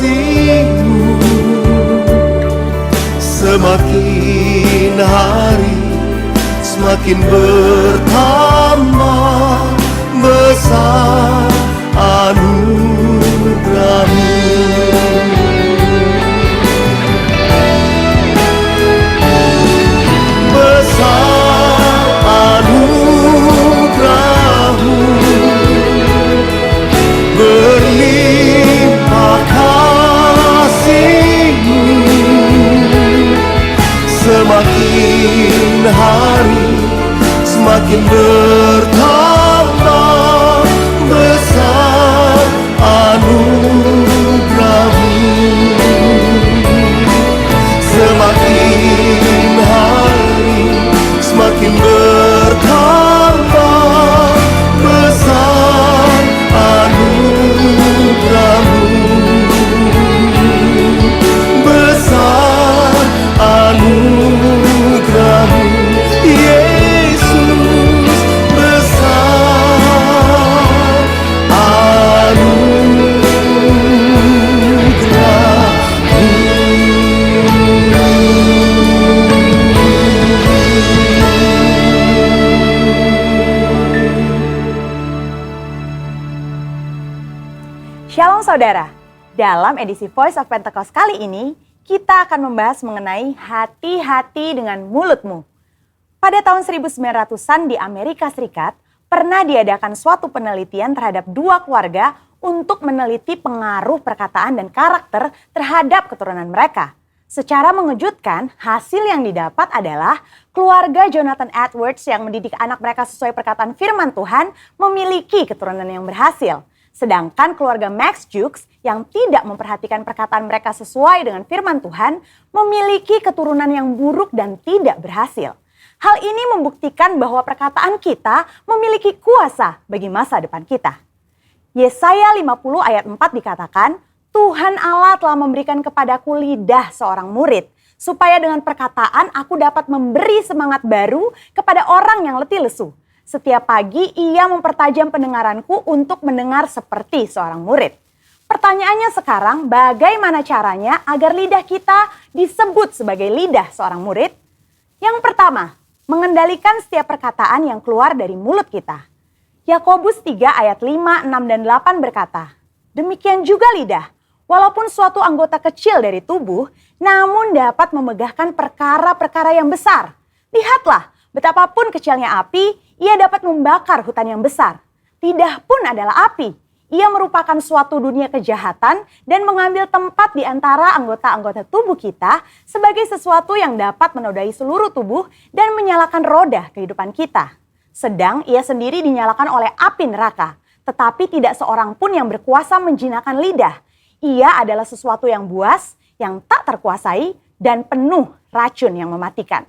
kasih-Mu semakin hari semakin bertambah besar anugerah-Mu. Besar anugerah-Mu, berlimpah kasih-Mu, semakin hari semakin bertambah besar anugerah-Mu. Semakin hari semakin bertambah besar anugerah-Mu. Besar anugerah-Mu, Yesus, besar Shalom saudara, dalam edisi Voice of Pentecost kali ini, kita akan membahas mengenai hati-hati dengan mulutmu. Pada tahun 1900-an di Amerika Serikat, pernah diadakan suatu penelitian terhadap dua keluarga untuk meneliti pengaruh perkataan dan karakter terhadap keturunan mereka. Secara mengejutkan, hasil yang didapat adalah keluarga Jonathan Edwards yang mendidik anak mereka sesuai perkataan firman Tuhan memiliki keturunan yang berhasil. Sedangkan keluarga Max Jukes yang tidak memperhatikan perkataan mereka sesuai dengan firman Tuhan memiliki keturunan yang buruk dan tidak berhasil. Hal ini membuktikan bahwa perkataan kita memiliki kuasa bagi masa depan kita. Yesaya 50 ayat 4 dikatakan, Tuhan Allah telah memberikan kepadaku lidah seorang murid, supaya dengan perkataan aku dapat memberi semangat baru kepada orang yang letih lesu. Setiap pagi ia mempertajam pendengaranku untuk mendengar seperti seorang murid. Pertanyaannya sekarang, bagaimana caranya agar lidah kita disebut sebagai lidah seorang murid? Yang pertama, mengendalikan setiap perkataan yang keluar dari mulut kita. Yakobus 3 ayat 5, 6, dan 8 berkata, demikian juga lidah, walaupun suatu anggota kecil dari tubuh, namun dapat memegahkan perkara-perkara yang besar. Lihatlah, betapapun kecilnya api, ia dapat membakar hutan yang besar. Lidah pun adalah api. Ia merupakan suatu dunia kejahatan dan mengambil tempat di antara anggota-anggota tubuh kita sebagai sesuatu yang dapat menodai seluruh tubuh dan menyalakan roda kehidupan kita. Sedang ia sendiri dinyalakan oleh api neraka, tetapi tidak seorang pun yang berkuasa menjinakkan lidah. Ia adalah sesuatu yang buas, yang tak terkuasai, dan penuh racun yang mematikan.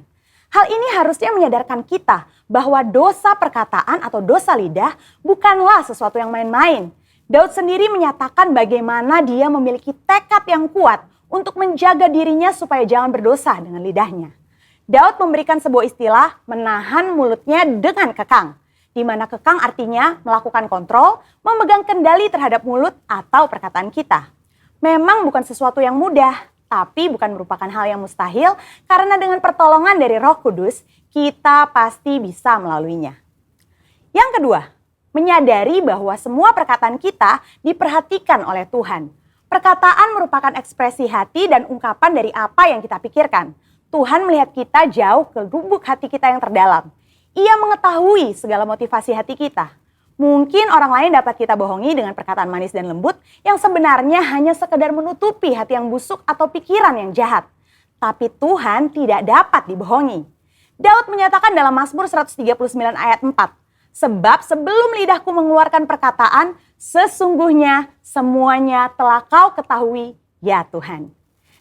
Hal ini harusnya menyadarkan kita bahwa dosa perkataan atau dosa lidah bukanlah sesuatu yang main-main. Daud sendiri menyatakan bagaimana dia memiliki tekad yang kuat untuk menjaga dirinya supaya jangan berdosa dengan lidahnya. Daud memberikan sebuah istilah menahan mulutnya dengan kekang, di mana kekang artinya melakukan kontrol, memegang kendali terhadap mulut atau perkataan kita. Memang bukan sesuatu yang mudah, tapi bukan merupakan hal yang mustahil karena dengan pertolongan dari Roh Kudus, kita pasti bisa melaluinya. Yang kedua, menyadari bahwa semua perkataan kita diperhatikan oleh Tuhan. Perkataan merupakan ekspresi hati dan ungkapan dari apa yang kita pikirkan. Tuhan melihat kita jauh ke lubuk hati kita yang terdalam. Ia mengetahui segala motivasi hati kita. Mungkin orang lain dapat kita bohongi dengan perkataan manis dan lembut yang sebenarnya hanya sekedar menutupi hati yang busuk atau pikiran yang jahat. Tapi Tuhan tidak dapat dibohongi. Daud menyatakan dalam Mazmur 139 ayat 4, sebab sebelum lidahku mengeluarkan perkataan, sesungguhnya semuanya telah kau ketahui, ya Tuhan.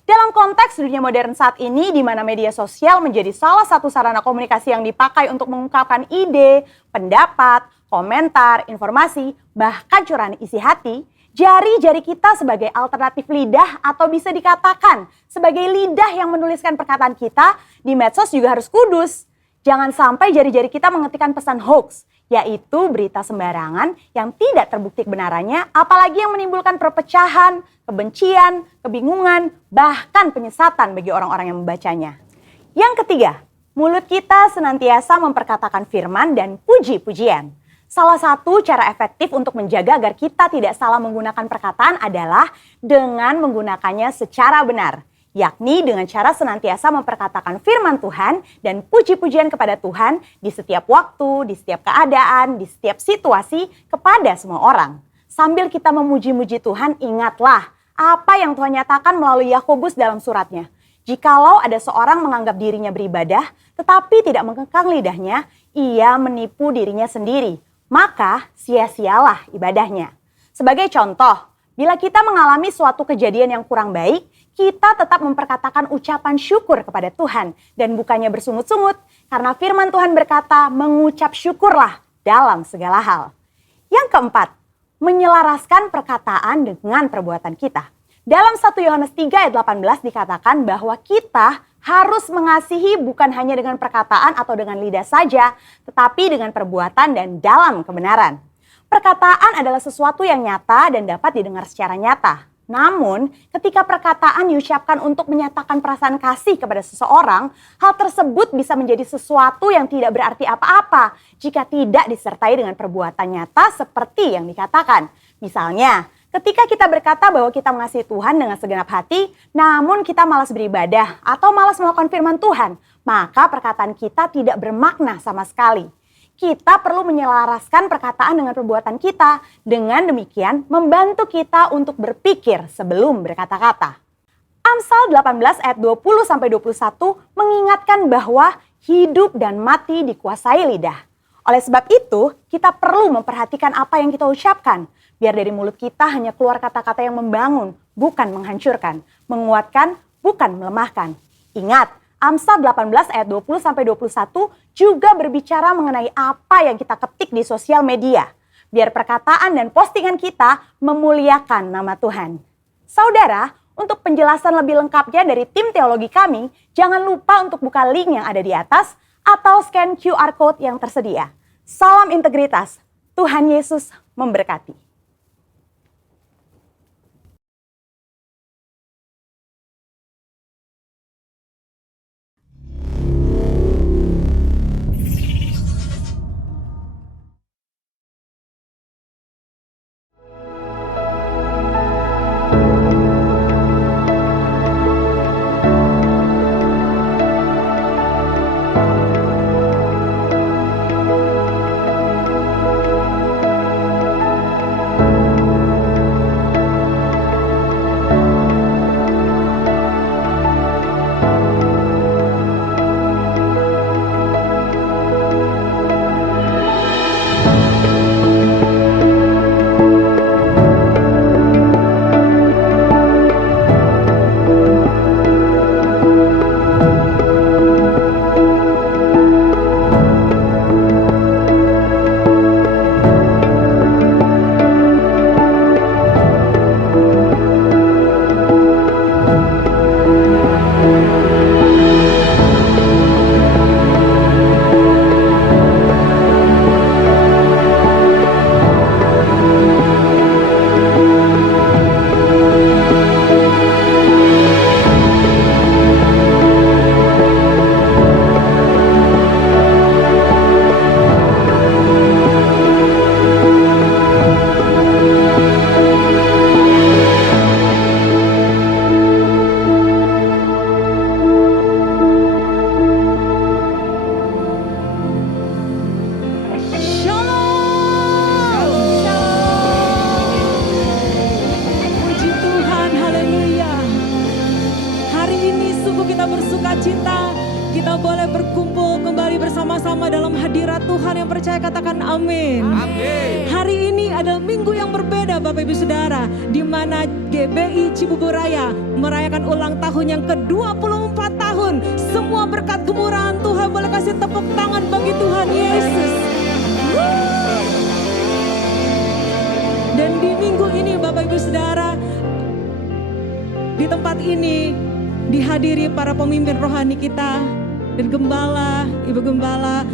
Dalam konteks dunia modern saat ini, di mana media sosial menjadi salah satu sarana komunikasi yang dipakai untuk mengungkapkan ide, pendapat, komentar, informasi, bahkan curahan isi hati, jari-jari kita sebagai alternatif lidah atau bisa dikatakan sebagai lidah yang menuliskan perkataan kita di medsos juga harus kudus. Jangan sampai jari-jari kita mengetikkan pesan hoax yaitu berita sembarangan yang tidak terbukti kebenarannya, apalagi yang menimbulkan perpecahan, kebencian, kebingungan, bahkan penyesatan bagi orang-orang yang membacanya. Yang ketiga, mulut kita senantiasa memperkatakan firman dan puji-pujian. Salah satu cara efektif untuk menjaga agar kita tidak salah menggunakan perkataan adalah dengan menggunakannya secara benar, yakni dengan cara senantiasa memperkatakan firman Tuhan dan puji-pujian kepada Tuhan di setiap waktu, di setiap keadaan, di setiap situasi kepada semua orang. Sambil kita memuji-muji Tuhan, ingatlah apa yang Tuhan nyatakan melalui Yakobus dalam suratnya. Jikalau ada seorang menganggap dirinya beribadah, tetapi tidak mengekang lidahnya, ia menipu dirinya sendiri. Maka sia-sialah ibadahnya. Sebagai contoh, bila kita mengalami suatu kejadian yang kurang baik, kita tetap memperkatakan ucapan syukur kepada Tuhan dan bukannya bersungut-sungut, karena firman Tuhan berkata, mengucap syukurlah dalam segala hal. Yang keempat, menyelaraskan perkataan dengan perbuatan kita. Dalam 1 Yohanes 3 ayat 18 dikatakan bahwa kita harus mengasihi bukan hanya dengan perkataan atau dengan lidah saja, tetapi dengan perbuatan dan dalam kebenaran. Perkataan adalah sesuatu yang nyata dan dapat didengar secara nyata. Namun, ketika perkataan diucapkan untuk menyatakan perasaan kasih kepada seseorang, hal tersebut bisa menjadi sesuatu yang tidak berarti apa-apa jika tidak disertai dengan perbuatan nyata seperti yang dikatakan. Misalnya, ketika kita berkata bahwa kita mengasihi Tuhan dengan segenap hati, namun kita malas beribadah atau malas melakukan firman Tuhan, maka perkataan kita tidak bermakna sama sekali. Kita perlu menyelaraskan perkataan dengan perbuatan kita. Dengan demikian, membantu kita untuk berpikir sebelum berkata-kata. Amsal 18 ayat 20-21 mengingatkan bahwa hidup dan mati dikuasai lidah. Oleh sebab itu, kita perlu memperhatikan apa yang kita ucapkan. Biar dari mulut kita hanya keluar kata-kata yang membangun, bukan menghancurkan, menguatkan, bukan melemahkan. Ingat, Amsal 18 ayat 20-21 juga berbicara mengenai apa yang kita ketik di sosial media. Biar perkataan dan postingan kita memuliakan nama Tuhan. Saudara, untuk penjelasan lebih lengkapnya dari tim teologi kami, jangan lupa untuk buka link yang ada di atas atau scan QR Code yang tersedia. Salam integritas, Tuhan Yesus memberkati. kita boleh berkumpul kembali bersama-sama dalam hadirat Tuhan. Yang percaya katakan amin. Amin. Hari ini adalah minggu yang berbeda Bapak Ibu Saudara, di mana GBI Cibubur Raya merayakan ulang tahun yang ke-24 tahun. Semua berkat kemurahan Tuhan, boleh kasih tepuk tangan bagi Tuhan Yesus. Dan di minggu ini Bapak Ibu Saudara, di tempat ini dihadiri para pemimpin rohani kita dan gembala, ibu gembala,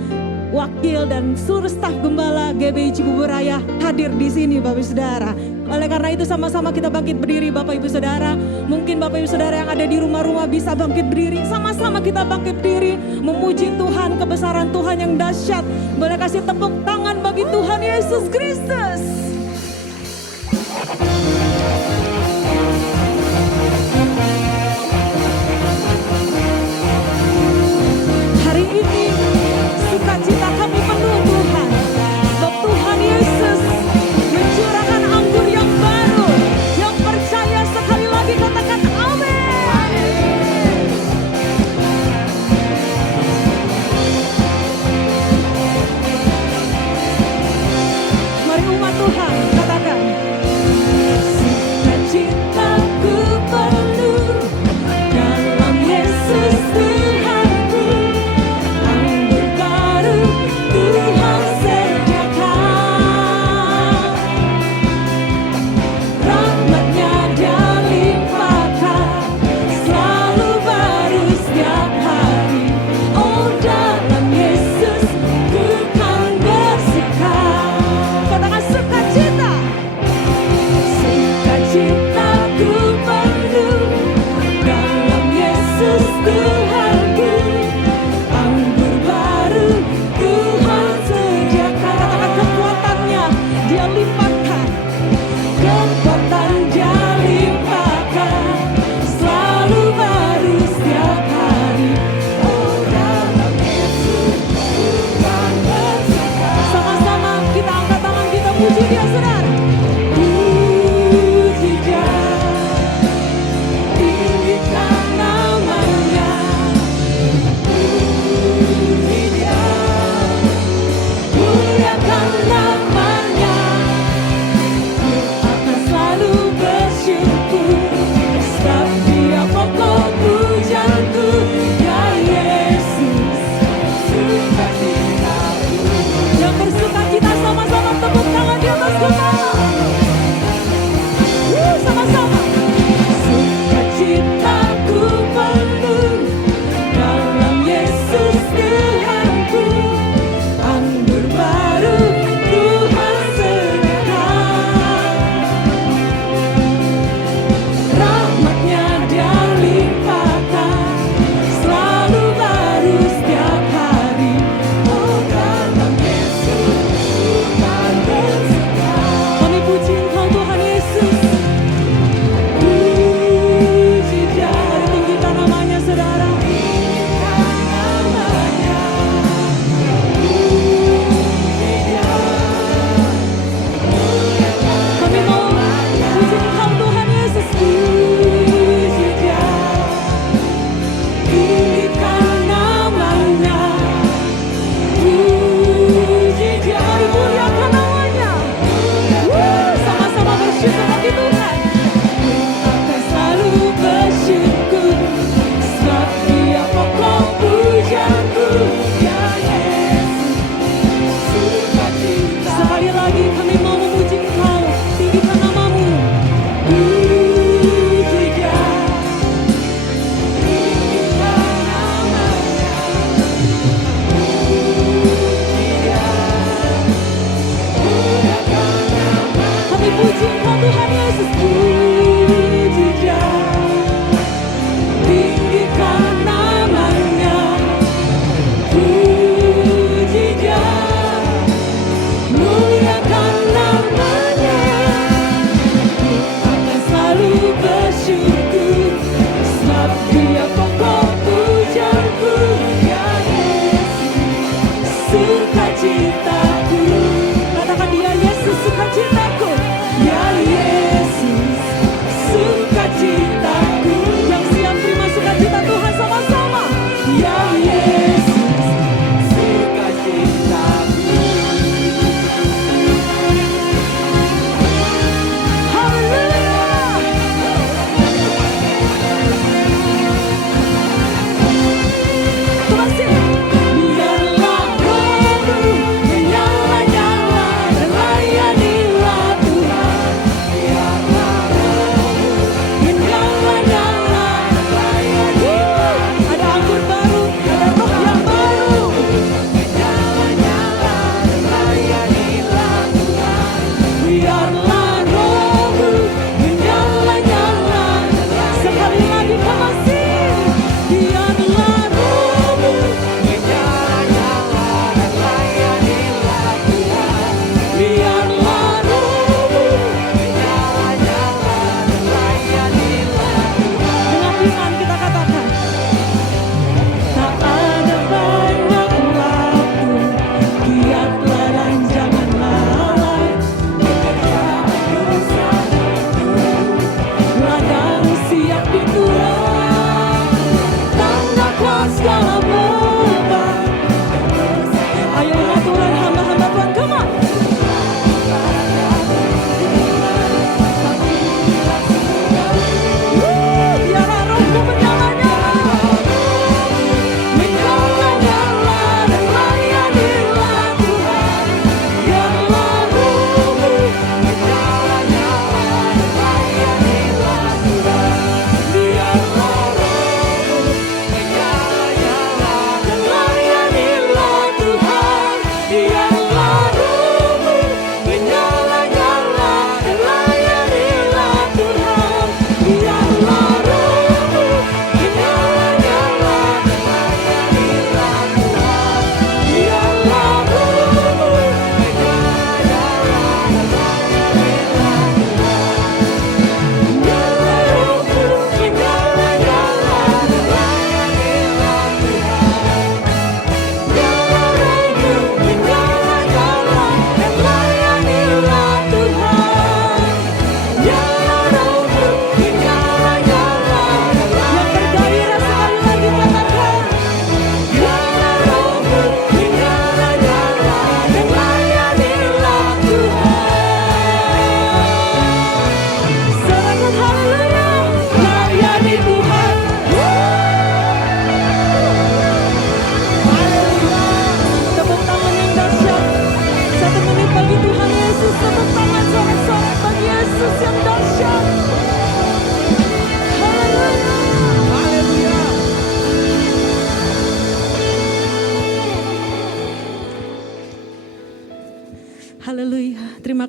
wakil dan seluruh staf gembala GBI Cibubur Raya hadir di sini Bapak Ibu Saudara. Oleh karena itu sama-sama kita bangkit berdiri Bapak Ibu Saudara. Mungkin Bapak Ibu Saudara yang ada di rumah-rumah bisa bangkit berdiri. Sama-sama kita bangkit berdiri memuji Tuhan, kebesaran Tuhan yang dahsyat. Boleh kasih tepuk tangan bagi Tuhan Yesus Kristus. Hari ini sukacita kami penuh Tuhan. Sebab Tuhan Yesus mencurahkan anggur yang baru. Yang percaya sekali lagi katakan amin. Mari umat Tuhan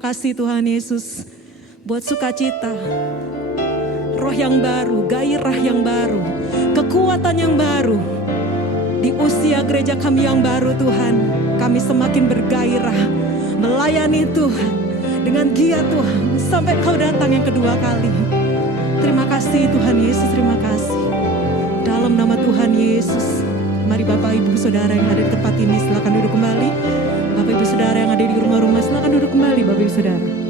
kasih Tuhan Yesus buat sukacita, roh yang baru, gairah yang baru, kekuatan yang baru. Di usia gereja kami yang baru Tuhan, kami semakin bergairah melayani Tuhan dengan giat Tuhan sampai Kau datang yang kedua kali. Terima kasih Tuhan Yesus, terima kasih. Dalam nama Tuhan Yesus, mari Bapak Ibu Saudara yang ada di tempat ini silakan duduk kembali. Bapak Ibu Saudara yang ada di rumah-rumah silakan duduk kembali Bapak Ibu Saudara.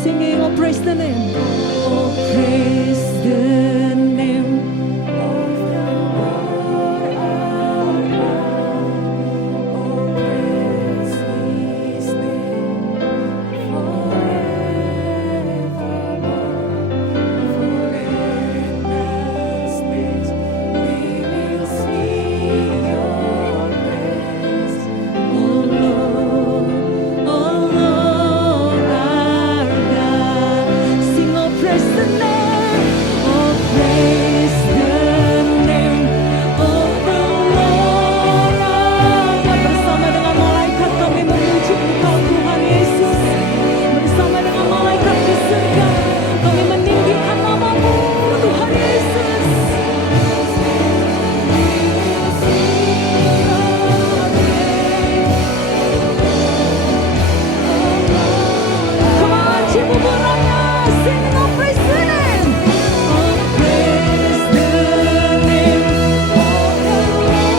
Singing, oh praise the name. Oh praise the name of the Lord our God. Oh praise His name forevermore. Forever space we will sing your praise. Oh Lord, our God. Sing, oh praise the name, oh praise the name of the Lord our God. Bersama dengan malaikat kami memuji Engkau Tuhan Yesus. Bersama dengan malaikat di surga kami meninggikan nama-Mu Tuhan Yesus. Come on, Cibuburaya, sing and praise the name. Oh, praise the name of the Lord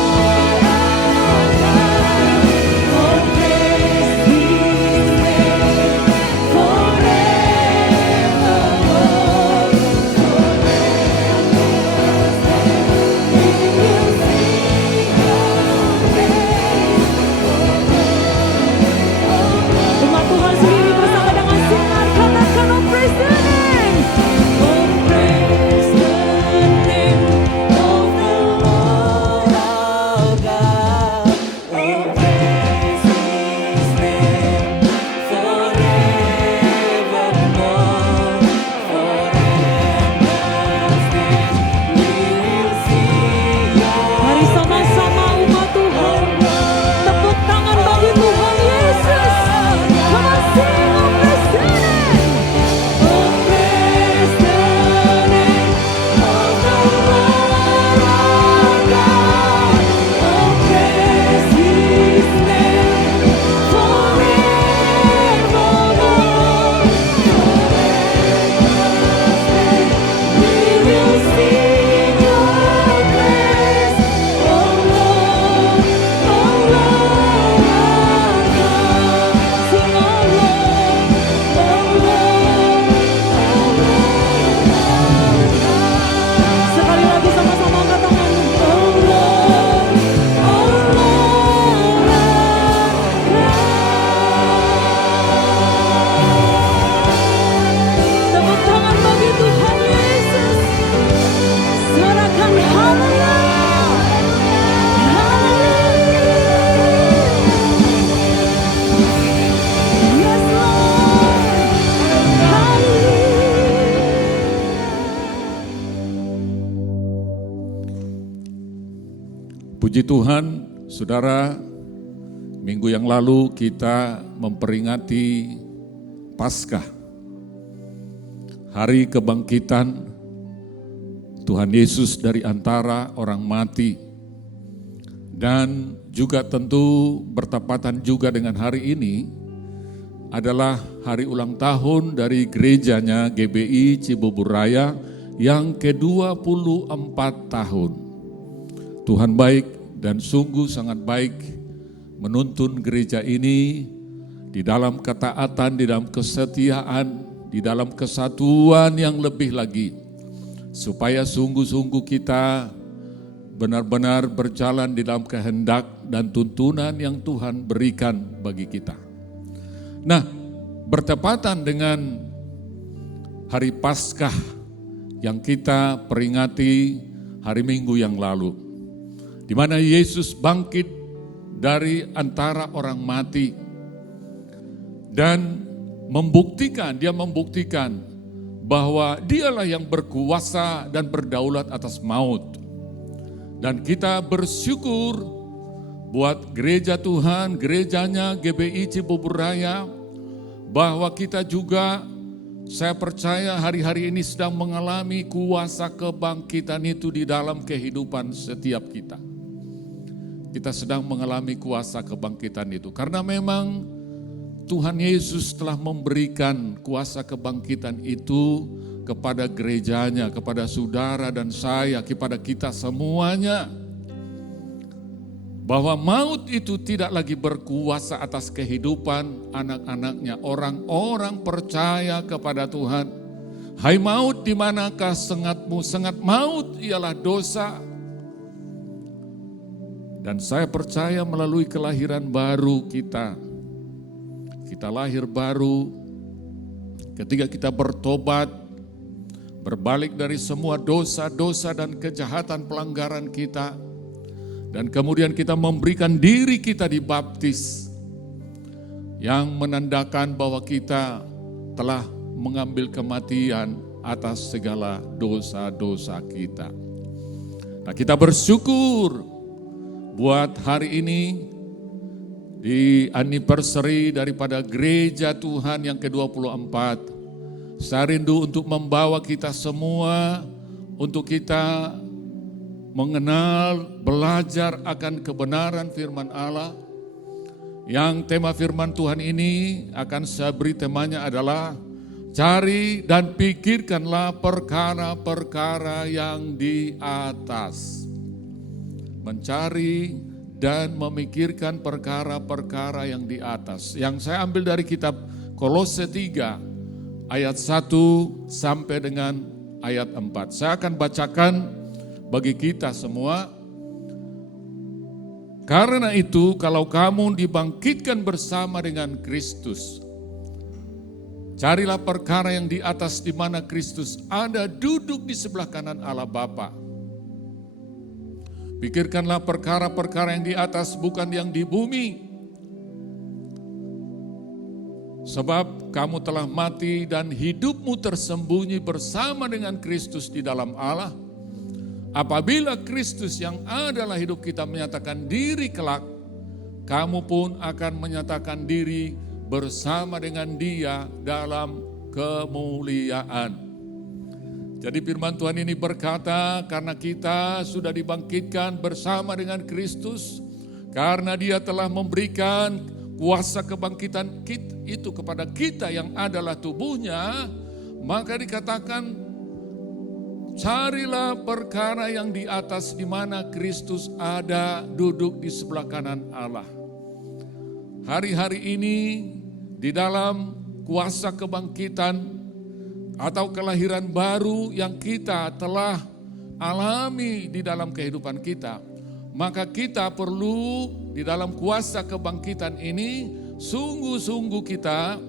our God. Oh, praise His name forevermore. We will sing your praise. Umat Tuhan sendiri bersama dengan sinar katakan, oh praise the name. Oh praise the name of the Lord our God. Oh praise His name forevermore. Mari sama-sama umat Tuhan tepuk tangan bagi Tuhan Yesus. Come on, sing, oh praise the name. Oh praise the name of the Lord our God. Oh praise His name forevermore. We will sing your praise, oh Lord, our God. Sing, oh Lord, our God. Sekali lagi sama-sama angkat tanganmu. Oh Lord, our God. Tepuk tangan bagi Tuhan Yesus. Suarakan haleluya. Yes Lord. Haleluya. Puji Tuhan, saudara, minggu yang lalu kita memperingati Paskah, hari kebangkitan Tuhan Yesus dari antara orang mati. Dan juga tentu bertepatan juga dengan hari ini adalah hari ulang tahun dari gerejanya GBI Cibuburaya yang ke-24 tahun. Tuhan baik dan sungguh sangat baik menuntun gereja ini di dalam ketaatan, di dalam kesetiaan, di dalam kesatuan yang lebih lagi. Supaya sungguh-sungguh kita benar-benar berjalan di dalam kehendak dan tuntunan yang Tuhan berikan bagi kita. Nah, bertepatan dengan hari Paskah yang kita peringati hari Minggu yang lalu, di mana Yesus bangkit dari antara orang mati dan dia membuktikan bahwa dialah yang berkuasa dan berdaulat atas maut. Dan kita bersyukur buat gereja Tuhan, gerejanya GBI Cibuburaya, bahwa kita juga, saya percaya hari-hari ini sedang mengalami kuasa kebangkitan itu di dalam kehidupan setiap kita. Kita sedang mengalami kuasa kebangkitan itu karena memang Tuhan Yesus telah memberikan kuasa kebangkitan itu kepada gerejanya, kepada saudara dan saya, kepada kita semuanya. bahwa maut itu tidak lagi berkuasa atas kehidupan anak-anaknya, orang-orang percaya kepada Tuhan. Hai maut, di manakah sengatmu? Sengat maut ialah dosa. Dan saya percaya melalui kelahiran baru kita lahir baru ketika kita bertobat, berbalik dari semua dosa-dosa dan kejahatan pelanggaran kita. Dan kemudian kita memberikan diri kita dibaptis, yang menandakan bahwa kita telah mengambil kematian atas segala dosa-dosa kita. Nah, kita bersyukur buat hari ini di anniversary daripada gereja Tuhan yang ke-24. Saya rindu untuk membawa kita semua, untuk kita mengenal, belajar akan kebenaran firman Allah. Yang tema firman Tuhan ini akan saya beri temanya adalah cari dan pikirkanlah perkara-perkara yang di atas. Mencari dan memikirkan perkara-perkara yang di atas. Yang saya ambil dari kitab Kolose 3 ayat 1 sampai dengan ayat 4. Saya akan bacakan bagi kita semua. Karena itu kalau kamu dibangkitkan bersama dengan Kristus, carilah perkara yang di atas di mana Kristus ada duduk di sebelah kanan Allah Bapa. Pikirkanlah perkara-perkara yang di atas, bukan yang di bumi. Sebab kamu telah mati dan hidupmu tersembunyi bersama dengan Kristus di dalam Allah. Apabila Kristus yang adalah hidup kita menyatakan diri kelak, kamu pun akan menyatakan diri bersama dengan Dia dalam kemuliaan. Jadi firman Tuhan ini berkata, karena kita sudah dibangkitkan bersama dengan Kristus, karena Dia telah memberikan kuasa kebangkitan itu kepada kita yang adalah tubuhnya, maka dikatakan carilah perkara yang di atas di mana Kristus ada duduk di sebelah kanan Allah. Hari-hari ini di dalam kuasa kebangkitan atau kelahiran baru yang kita telah alami di dalam kehidupan kita, maka kita perlu di dalam kuasa kebangkitan ini sungguh-sungguh kita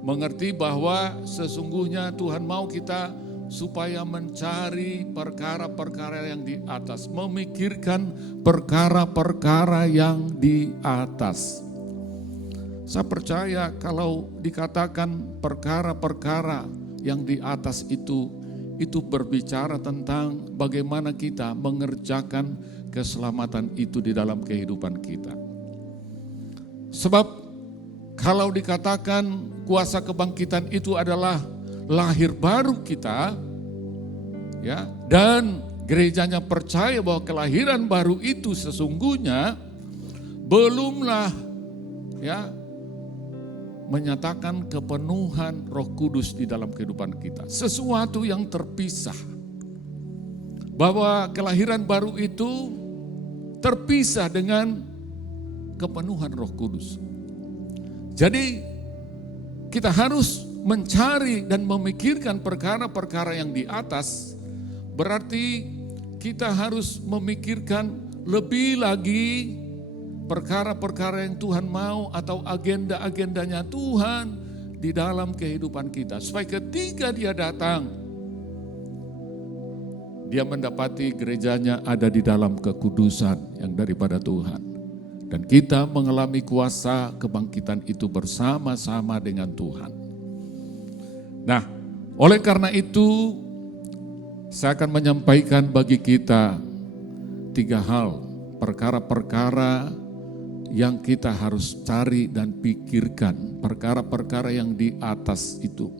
mengerti bahwa sesungguhnya Tuhan mau kita supaya mencari perkara-perkara yang di atas, memikirkan perkara-perkara yang di atas. Saya percaya kalau dikatakan perkara-perkara yang di atas itu berbicara tentang bagaimana kita mengerjakan keselamatan itu di dalam kehidupan kita. Sebab kalau dikatakan kuasa kebangkitan itu adalah lahir baru kita, ya, dan gerejanya percaya bahwa kelahiran baru itu sesungguhnya belumlah menyatakan kepenuhan Roh Kudus di dalam kehidupan kita. Sesuatu yang terpisah. Bahwa kelahiran baru itu terpisah dengan kepenuhan Roh Kudus. Jadi kita harus mencari dan memikirkan perkara-perkara yang di atas. Berarti kita harus memikirkan lebih lagi perkara-perkara yang Tuhan mau atau agenda-agendanya Tuhan di dalam kehidupan kita. Supaya ketika Dia datang, Dia mendapati gerejanya ada di dalam kekudusan yang daripada Tuhan. Dan kita mengalami kuasa kebangkitan itu bersama-sama dengan Tuhan. Nah, oleh karena itu saya akan menyampaikan bagi kita 3 hal, perkara-perkara yang kita harus cari dan pikirkan, perkara-perkara yang di atas itu.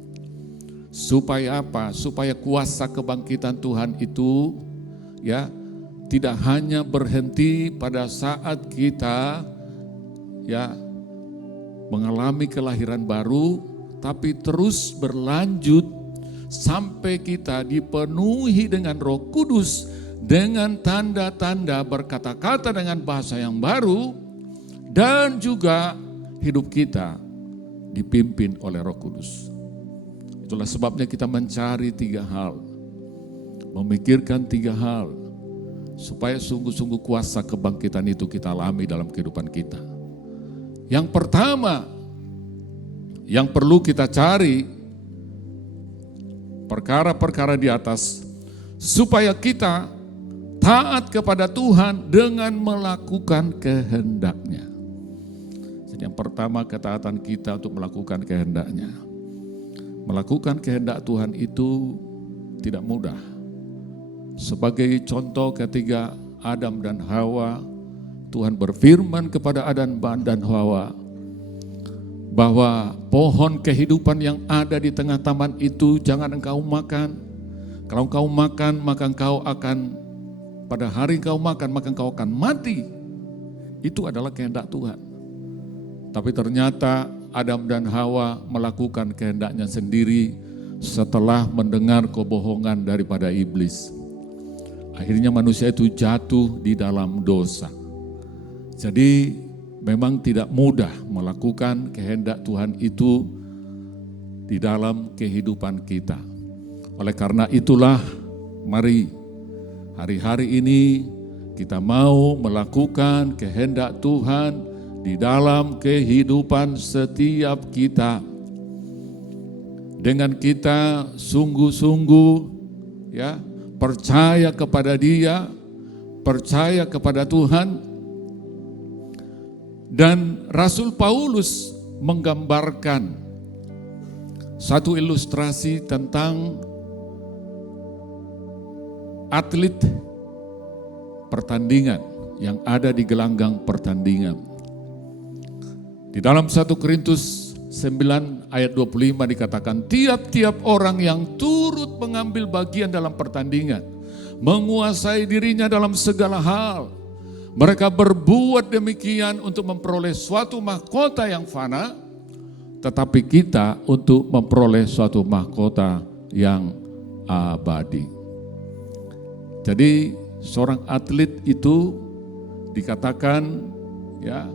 Supaya apa? Supaya kuasa kebangkitan Tuhan itu tidak hanya berhenti pada saat kita mengalami kelahiran baru, tapi terus berlanjut sampai kita dipenuhi dengan Roh Kudus dengan tanda-tanda berkata-kata dengan bahasa yang baru, dan juga hidup kita dipimpin oleh Roh Kudus. Itulah sebabnya kita mencari 3 hal, memikirkan 3 hal, supaya sungguh-sungguh kuasa kebangkitan itu kita alami dalam kehidupan kita. Yang pertama, yang perlu kita cari, perkara-perkara di atas, supaya kita taat kepada Tuhan dengan melakukan kehendak-Nya. Jadi yang pertama, ketaatan kita untuk melakukan kehendak-Nya. Melakukan kehendak Tuhan itu tidak mudah. Sebagai contoh ketika Adam dan Hawa, Tuhan berfirman kepada Adam dan Hawa bahwa pohon kehidupan yang ada di tengah taman itu jangan engkau makan. Kalau engkau makan, maka engkau akan, pada hari engkau makan, maka engkau akan mati. Itu adalah kehendak Tuhan. Tapi ternyata Adam dan Hawa melakukan kehendaknya sendiri setelah mendengar kebohongan daripada iblis. Akhirnya manusia itu jatuh di dalam dosa. Jadi memang tidak mudah melakukan kehendak Tuhan itu di dalam kehidupan kita. Oleh karena itulah, mari hari-hari ini kita mau melakukan kehendak Tuhan di dalam kehidupan setiap kita. Dengan kita sungguh-sungguh ya, percaya kepada Dia, percaya kepada Tuhan. Dan Rasul Paulus menggambarkan satu ilustrasi tentang atlet pertandingan yang ada di gelanggang pertandingan. Di dalam 1 Korintus 9 ayat 25 dikatakan, tiap-tiap orang yang turut mengambil bagian dalam pertandingan, menguasai dirinya dalam segala hal. Mereka berbuat demikian untuk memperoleh suatu mahkota yang fana, tetapi kita untuk memperoleh suatu mahkota yang abadi. Jadi seorang atlet itu dikatakan ya,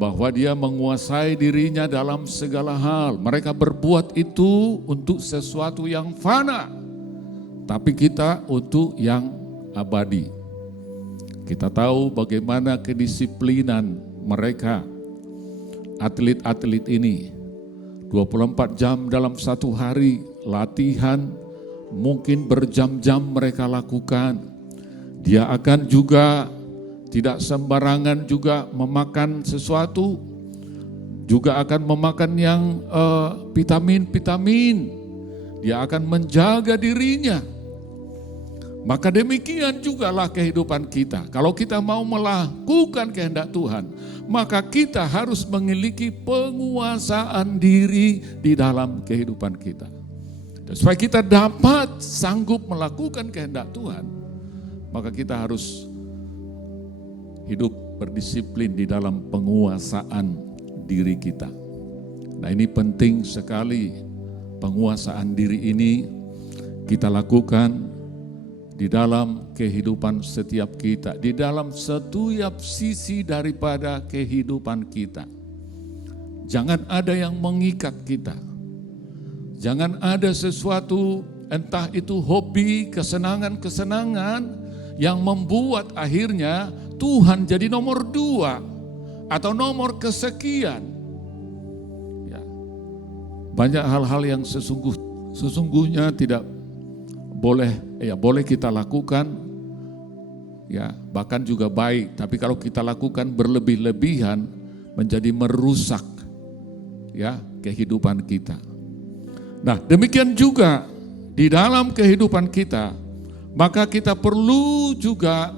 bahwa dia menguasai dirinya dalam segala hal. Mereka berbuat itu untuk sesuatu yang fana, tapi kita untuk yang abadi. Kita tahu bagaimana kedisiplinan mereka, atlet-atlet ini. 24 jam dalam satu hari latihan, mungkin berjam-jam mereka lakukan. Dia akan juga tidak sembarangan juga memakan sesuatu, juga akan memakan yang vitamin-vitamin. Dia akan menjaga dirinya. Maka demikian jugalah kehidupan kita. Kalau kita mau melakukan kehendak Tuhan, maka kita harus memiliki penguasaan diri di dalam kehidupan kita. Dan supaya kita dapat sanggup melakukan kehendak Tuhan, maka kita harus hidup berdisiplin di dalam penguasaan diri kita. Nah, ini penting sekali, penguasaan diri ini kita lakukan di dalam kehidupan setiap kita, di dalam setiap sisi daripada kehidupan kita. Jangan ada yang mengikat kita. Jangan ada sesuatu, entah itu hobi, kesenangan-kesenangan yang membuat akhirnya Tuhan jadi nomor 2 atau nomor kesekian. Ya. Banyak hal-hal yang sesungguhnya tidak boleh kita lakukan, ya bahkan juga baik. Tapi kalau kita lakukan berlebih-lebihan, menjadi merusak ya kehidupan kita. Nah, demikian juga di dalam kehidupan kita, maka kita perlu juga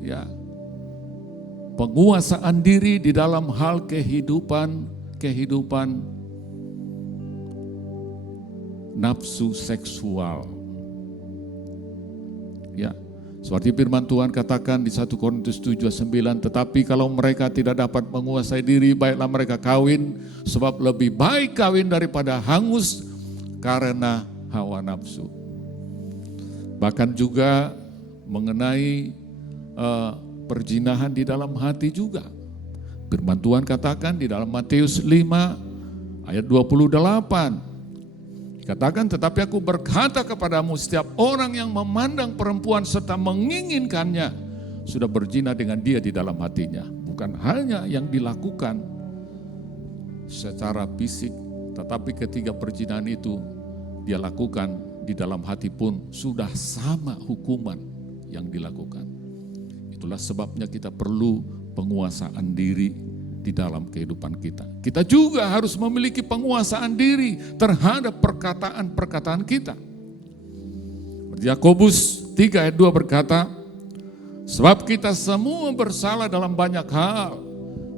ya penguasaan diri di dalam hal kehidupan nafsu seksual. Ya, seperti firman Tuhan katakan di 1 Korintus 7:9, tetapi kalau mereka tidak dapat menguasai diri, baiklah mereka kawin, sebab lebih baik kawin daripada hangus karena hawa nafsu. Bahkan juga mengenai perzinahan di dalam hati juga. Firman Tuhan katakan di dalam Matius 5 ayat 28. Dikatakan, tetapi aku berkata kepadamu, setiap orang yang memandang perempuan serta menginginkannya sudah berzina dengan dia di dalam hatinya. Bukan hanya yang dilakukan secara fisik, tetapi ketika perzinahan itu dia lakukan di dalam hati pun sudah sama hukuman yang dilakukan. Itulah sebabnya kita perlu penguasaan diri di dalam kehidupan kita. Kita juga harus memiliki penguasaan diri terhadap perkataan-perkataan kita. Yakobus 3 ayat 2 berkata, sebab kita semua bersalah dalam banyak hal.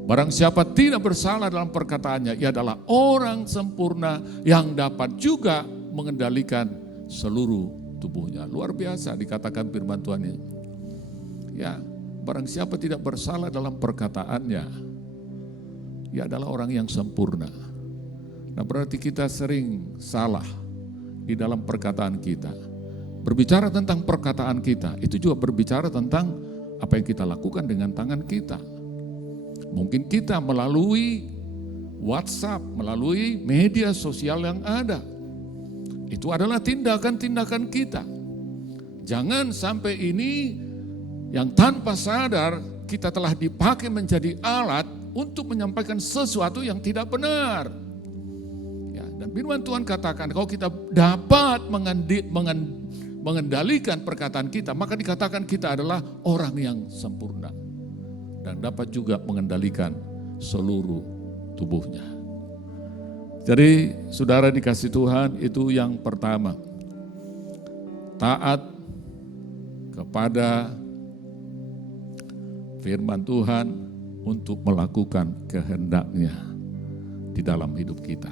Barang siapa tidak bersalah dalam perkataannya, ia adalah orang sempurna yang dapat juga mengendalikan seluruh tubuhnya. Luar biasa dikatakan firman Tuhan ini. Ya, barang siapa tidak bersalah dalam perkataannya, ia adalah orang yang sempurna. Nah, berarti kita sering salah di dalam perkataan kita. Berbicara tentang perkataan kita, itu juga berbicara tentang apa yang kita lakukan dengan tangan kita. Mungkin kita melalui WhatsApp, melalui media sosial yang ada. Itu adalah tindakan-tindakan kita. Jangan sampai ini yang tanpa sadar kita telah dipakai menjadi alat untuk menyampaikan sesuatu yang tidak benar. Ya, dan firman Tuhan katakan, kalau kita dapat mengendalikan perkataan kita, maka dikatakan kita adalah orang yang sempurna. Dan dapat juga mengendalikan seluruh tubuhnya. Jadi saudara dikasih Tuhan, itu yang pertama. Taat kepada firman Tuhan untuk melakukan kehendak-Nya di dalam hidup kita.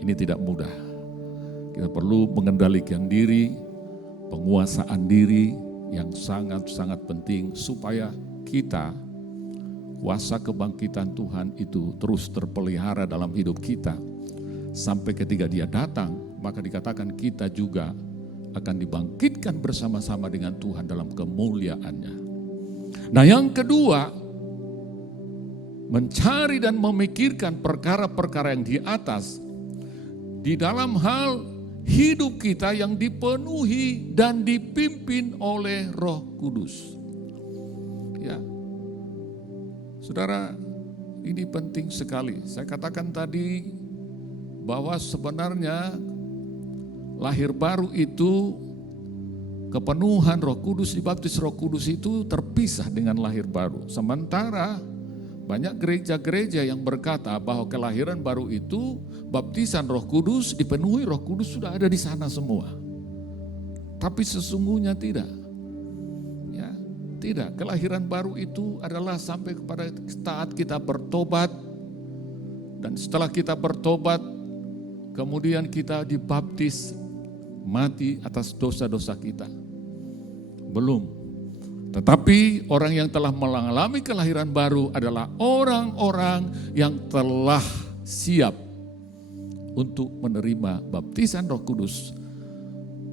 Ini tidak mudah. Kita perlu mengendalikan diri, penguasaan diri yang sangat-sangat penting supaya kita, kuasa kebangkitan Tuhan itu terus terpelihara dalam hidup kita. Sampai ketika Dia datang, maka dikatakan kita juga akan dibangkitkan bersama-sama dengan Tuhan dalam kemuliaan-Nya. Nah, yang kedua, mencari dan memikirkan perkara-perkara yang di atas di dalam hal hidup kita yang dipenuhi dan dipimpin oleh Roh Kudus. Ya, saudara, ini penting sekali. Saya katakan tadi bahwa sebenarnya lahir baru itu, kepenuhan Roh Kudus, dibaptis Roh Kudus itu terpisah dengan lahir baru. Sementara banyak gereja-gereja yang berkata bahwa kelahiran baru itu, baptisan Roh Kudus, dipenuhi Roh Kudus sudah ada di sana semua. Tapi sesungguhnya tidak. Ya, tidak. Kelahiran baru itu adalah sampai kepada saat kita bertobat. Dan setelah kita bertobat, kemudian kita dibaptis, mati atas dosa-dosa kita. Belum. Tetapi orang yang telah mengalami kelahiran baru adalah orang-orang yang telah siap untuk menerima baptisan Roh Kudus,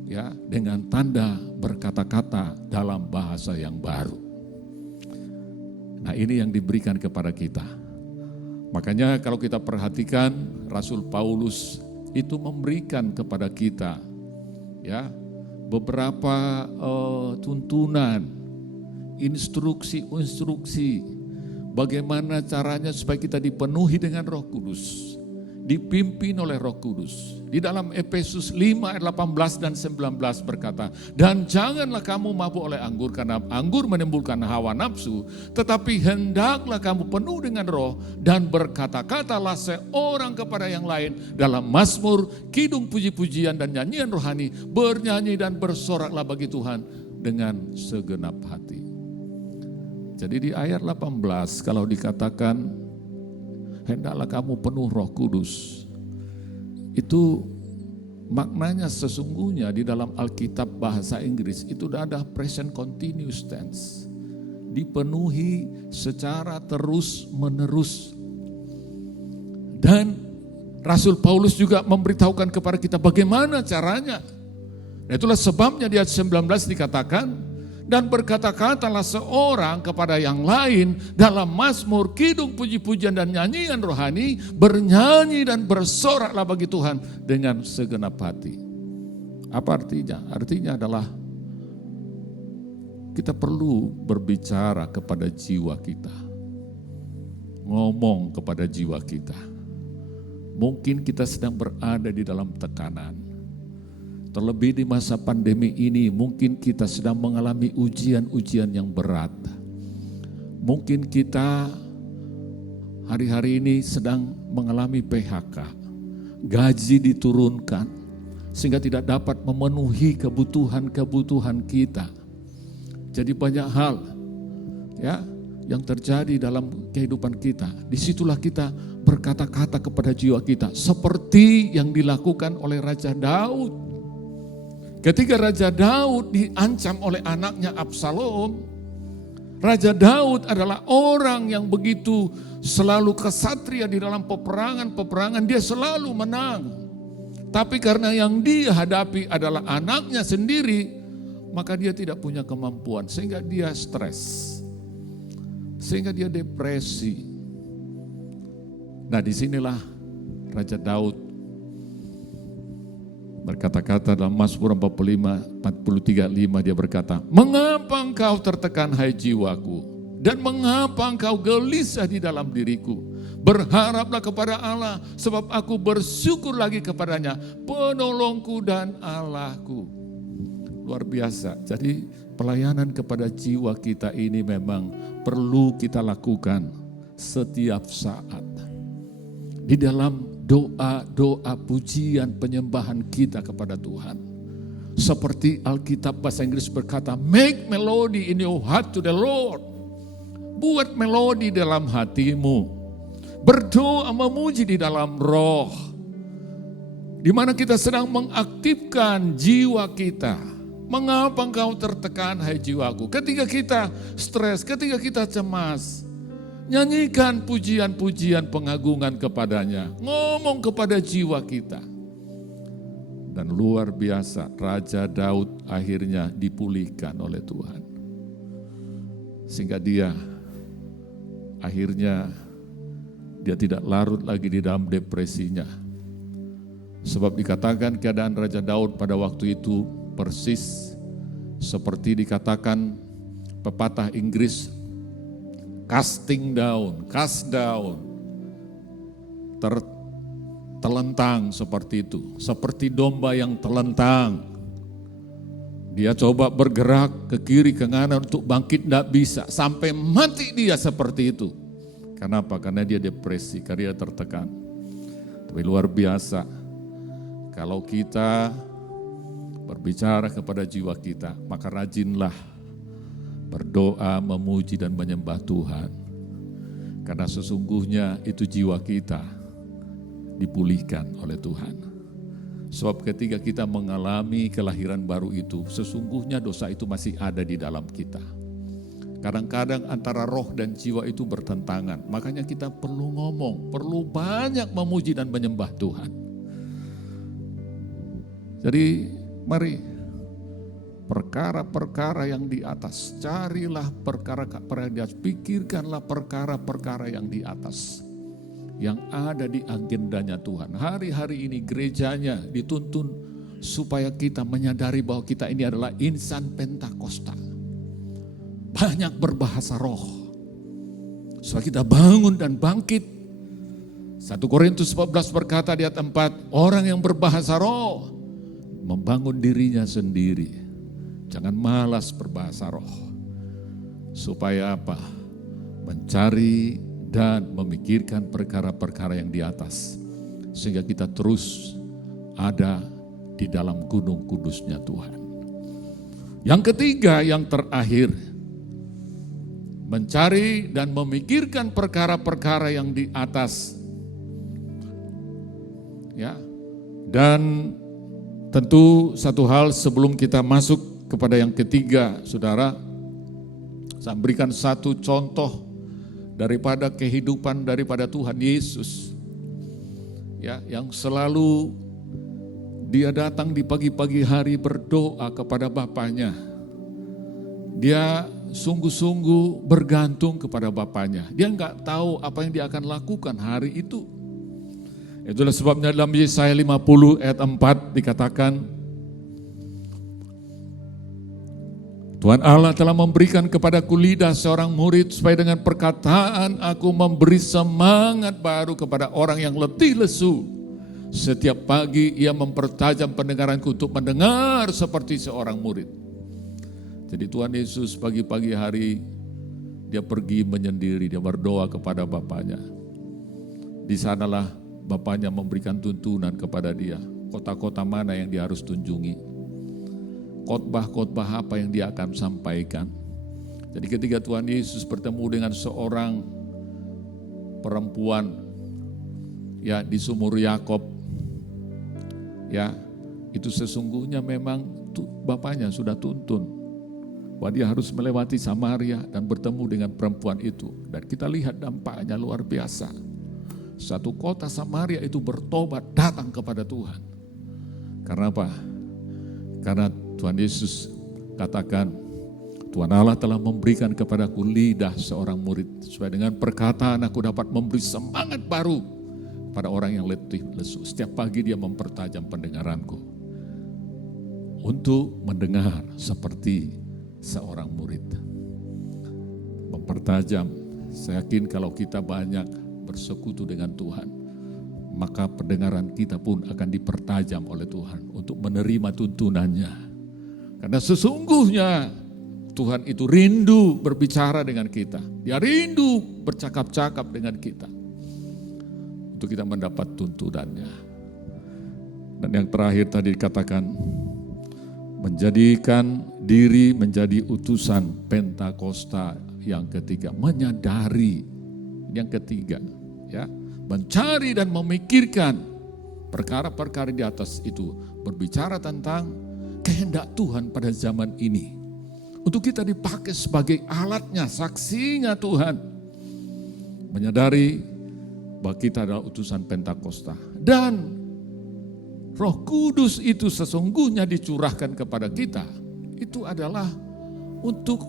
ya, dengan tanda berkata-kata dalam bahasa yang baru. Nah, ini yang diberikan kepada kita. Makanya kalau kita perhatikan, Rasul Paulus itu memberikan kepada kita, ya, beberapa tuntunan, instruksi bagaimana caranya supaya kita dipenuhi dengan Roh Kudus, dipimpin oleh Roh Kudus. Di dalam Efesus 5 ayat 18 dan 19 berkata, dan janganlah kamu mabuk oleh anggur, karena anggur menimbulkan hawa nafsu, tetapi hendaklah kamu penuh dengan Roh dan berkata-katalah seorang kepada yang lain dalam mazmur, kidung, puji-pujian dan nyanyian rohani, bernyanyi dan bersoraklah bagi Tuhan dengan segenap hati. Jadi di ayat 18 kalau dikatakan hendaklah kamu penuh Roh Kudus, itu maknanya sesungguhnya di dalam Alkitab bahasa Inggris itu ada present continuous tense. Dipenuhi secara terus menerus. Dan Rasul Paulus juga memberitahukan kepada kita bagaimana caranya. Nah, itulah sebabnya di ayat 19 dikatakan, Dan berkata-katalah seorang kepada yang lain dalam mazmur, kidung, puji-pujian dan nyanyian rohani, bernyanyi dan bersoraklah bagi Tuhan dengan segenap hati. Apa artinya? Artinya adalah kita perlu berbicara kepada jiwa kita. Ngomong kepada jiwa kita. Mungkin kita sedang berada di dalam tekanan. Terlebih di masa pandemi ini, mungkin kita sedang mengalami ujian-ujian yang berat. Mungkin kita hari-hari ini sedang mengalami PHK. Gaji diturunkan, sehingga tidak dapat memenuhi kebutuhan-kebutuhan kita. Jadi banyak hal ya yang terjadi dalam kehidupan kita. Disitulah kita berkata-kata kepada jiwa kita. Seperti yang dilakukan oleh Raja Daud. Ketika Raja Daud diancam oleh anaknya Absalom, Raja Daud adalah orang yang begitu selalu kesatria di dalam peperangan, dia selalu menang. Tapi karena yang dia hadapi adalah anaknya sendiri, maka dia tidak punya kemampuan, sehingga dia stres, sehingga dia depresi. Nah, disinilah Raja Daud berkata-kata dalam Mazmur 43:5 dia berkata, mengapa engkau tertekan hai jiwaku, dan mengapa engkau gelisah di dalam diriku? Berharaplah kepada Allah, sebab aku bersyukur lagi kepadanya, penolongku dan Allahku. Luar biasa. Jadi pelayanan kepada jiwa kita ini memang perlu kita lakukan setiap saat. Di dalam doa-doa pujian penyembahan kita kepada Tuhan. Seperti Alkitab bahasa Inggris berkata, make melody in your heart to the Lord. Buat melodi dalam hatimu. Berdoa memuji di dalam roh. Di mana kita sedang mengaktifkan jiwa kita. Mengapa engkau tertekan hai jiwaku? Ketika kita stres, ketika kita cemas, nyanyikan pujian-pujian pengagungan kepadanya. Ngomong kepada jiwa kita. Dan luar biasa, Raja Daud akhirnya dipulihkan oleh Tuhan. Sehingga dia akhirnya tidak larut lagi di dalam depresinya. Sebab dikatakan keadaan Raja Daud pada waktu itu persis seperti dikatakan pepatah Inggris, casting down, cast down, tertelentang seperti itu. Seperti domba yang telentang. Dia coba bergerak ke kiri ke kanan untuk bangkit, tidak bisa. Sampai mati dia seperti itu. Kenapa? Karena dia depresi, karena dia tertekan. Tapi luar biasa, kalau kita berbicara kepada jiwa kita, maka rajinlah berdoa, memuji dan menyembah Tuhan. Karena sesungguhnya itu jiwa kita dipulihkan oleh Tuhan. Sebab ketika kita mengalami kelahiran baru itu, sesungguhnya dosa itu masih ada di dalam kita. Kadang-kadang antara roh dan jiwa itu bertentangan. Makanya kita perlu ngomong, perlu banyak memuji dan menyembah Tuhan. Jadi mari perkara-perkara yang di atas, carilah perkara-perkara di atas, pikirkanlah perkara-perkara yang di atas. Yang ada di agendanya Tuhan. Hari-hari ini gerejanya dituntun supaya kita menyadari bahwa kita ini adalah insan Pentakosta. Banyak berbahasa roh. Supaya kita bangun dan bangkit. 1 Korintus 14 berkata di ayat 4, orang yang berbahasa roh membangun dirinya sendiri. Jangan malas berbahasa roh. Supaya apa? Mencari dan memikirkan perkara-perkara yang di atas. Sehingga kita terus ada di dalam gunung kudusnya Tuhan. Yang ketiga, yang terakhir. Mencari dan memikirkan perkara-perkara yang di atas. Ya. Dan tentu satu hal sebelum kita masuk kepada yang ketiga, saudara. Saya berikan satu contoh daripada kehidupan daripada Tuhan Yesus. Ya, yang selalu dia datang di pagi-pagi hari berdoa kepada Bapanya. dia sungguh-sungguh bergantung kepada Bapaknya. Dia nggak tahu apa yang dia akan lakukan hari itu. Itulah sebabnya dalam Yesaya 50 ayat 4 dikatakan, Tuhan Allah telah memberikan kepadaku lidah seorang murid supaya dengan perkataan aku memberi semangat baru kepada orang yang letih lesu. Setiap pagi ia mempertajam pendengaranku untuk mendengar seperti seorang murid. Jadi Tuhan Yesus pagi-pagi hari dia pergi menyendiri, dia berdoa kepada Bapaknya. Di sanalah Bapaknya memberikan tuntunan kepada dia, kota-kota mana yang dia harus tunjungi. Khotbah-khotbah apa yang dia akan sampaikan. Jadi ketika Tuhan Yesus bertemu dengan seorang perempuan ya di sumur Yakob, ya itu sesungguhnya memang Bapaknya sudah tuntun bahwa dia harus melewati Samaria dan bertemu dengan perempuan itu. Dan kita lihat dampaknya luar biasa. Satu kota Samaria itu bertobat datang kepada Tuhan. Karena apa? Karena Tuhan Yesus katakan, Tuhan Allah telah memberikan kepadaku lidah seorang murid, supaya dengan perkataan aku dapat memberi semangat baru pada orang yang letih lesu. Setiap pagi dia mempertajam pendengaranku untuk mendengar seperti seorang murid. Mempertajam, saya yakin kalau kita banyak bersekutu dengan Tuhan, maka pendengaran kita pun akan dipertajam oleh Tuhan untuk menerima tuntunannya. Karena sesungguhnya Tuhan itu rindu berbicara dengan kita. Dia rindu bercakap-cakap dengan kita. Untuk kita mendapat tuntunannya. Dan yang terakhir tadi dikatakan, menjadikan diri menjadi utusan Pentakosta yang ketiga. Menyadari yang ketiga. Ya, mencari dan memikirkan perkara-perkara di atas itu. Berbicara tentang kehendak Tuhan pada zaman ini. Untuk kita dipakai sebagai alatnya, saksinya Tuhan. Menyadari bahwa kita adalah utusan Pentakosta. Dan Roh Kudus itu sesungguhnya dicurahkan kepada kita. Itu adalah untuk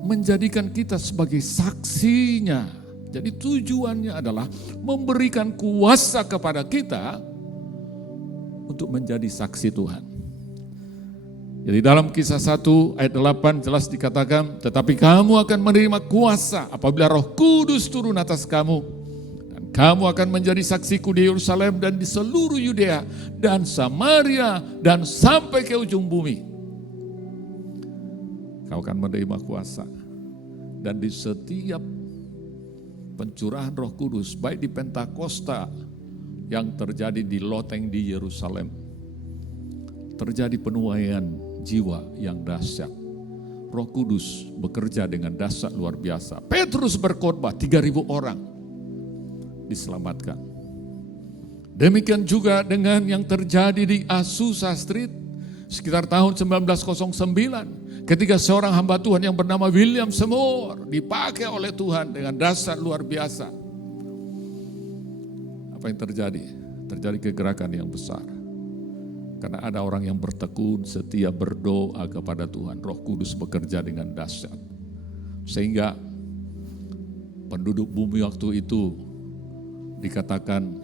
menjadikan kita sebagai saksinya. Jadi tujuannya adalah memberikan kuasa kepada kita untuk menjadi saksi Tuhan. Jadi dalam Kisah 1 ayat 8 jelas dikatakan, tetapi kamu akan menerima kuasa apabila Roh Kudus turun atas kamu. Dan kamu akan menjadi saksiku di Yerusalem dan di seluruh Yudea dan Samaria dan sampai ke ujung bumi. Kau akan menerima kuasa. Dan di setiap pencurahan Roh Kudus, baik di Pentakosta yang terjadi di loteng di Yerusalem, terjadi penuaian jiwa yang dahsyat. Roh Kudus bekerja dengan dahsyat luar biasa. Petrus berkhotbah, 3.000 orang diselamatkan. Demikian juga dengan yang terjadi di Azusa Street sekitar tahun 1909. Ketika seorang hamba Tuhan yang bernama William Seymour dipakai oleh Tuhan dengan dahsyat luar biasa. Apa yang terjadi? Terjadi kegerakan yang besar. Karena ada orang yang bertekun setia berdoa kepada Tuhan. Roh Kudus bekerja dengan dahsyat. Sehingga penduduk bumi waktu itu dikatakan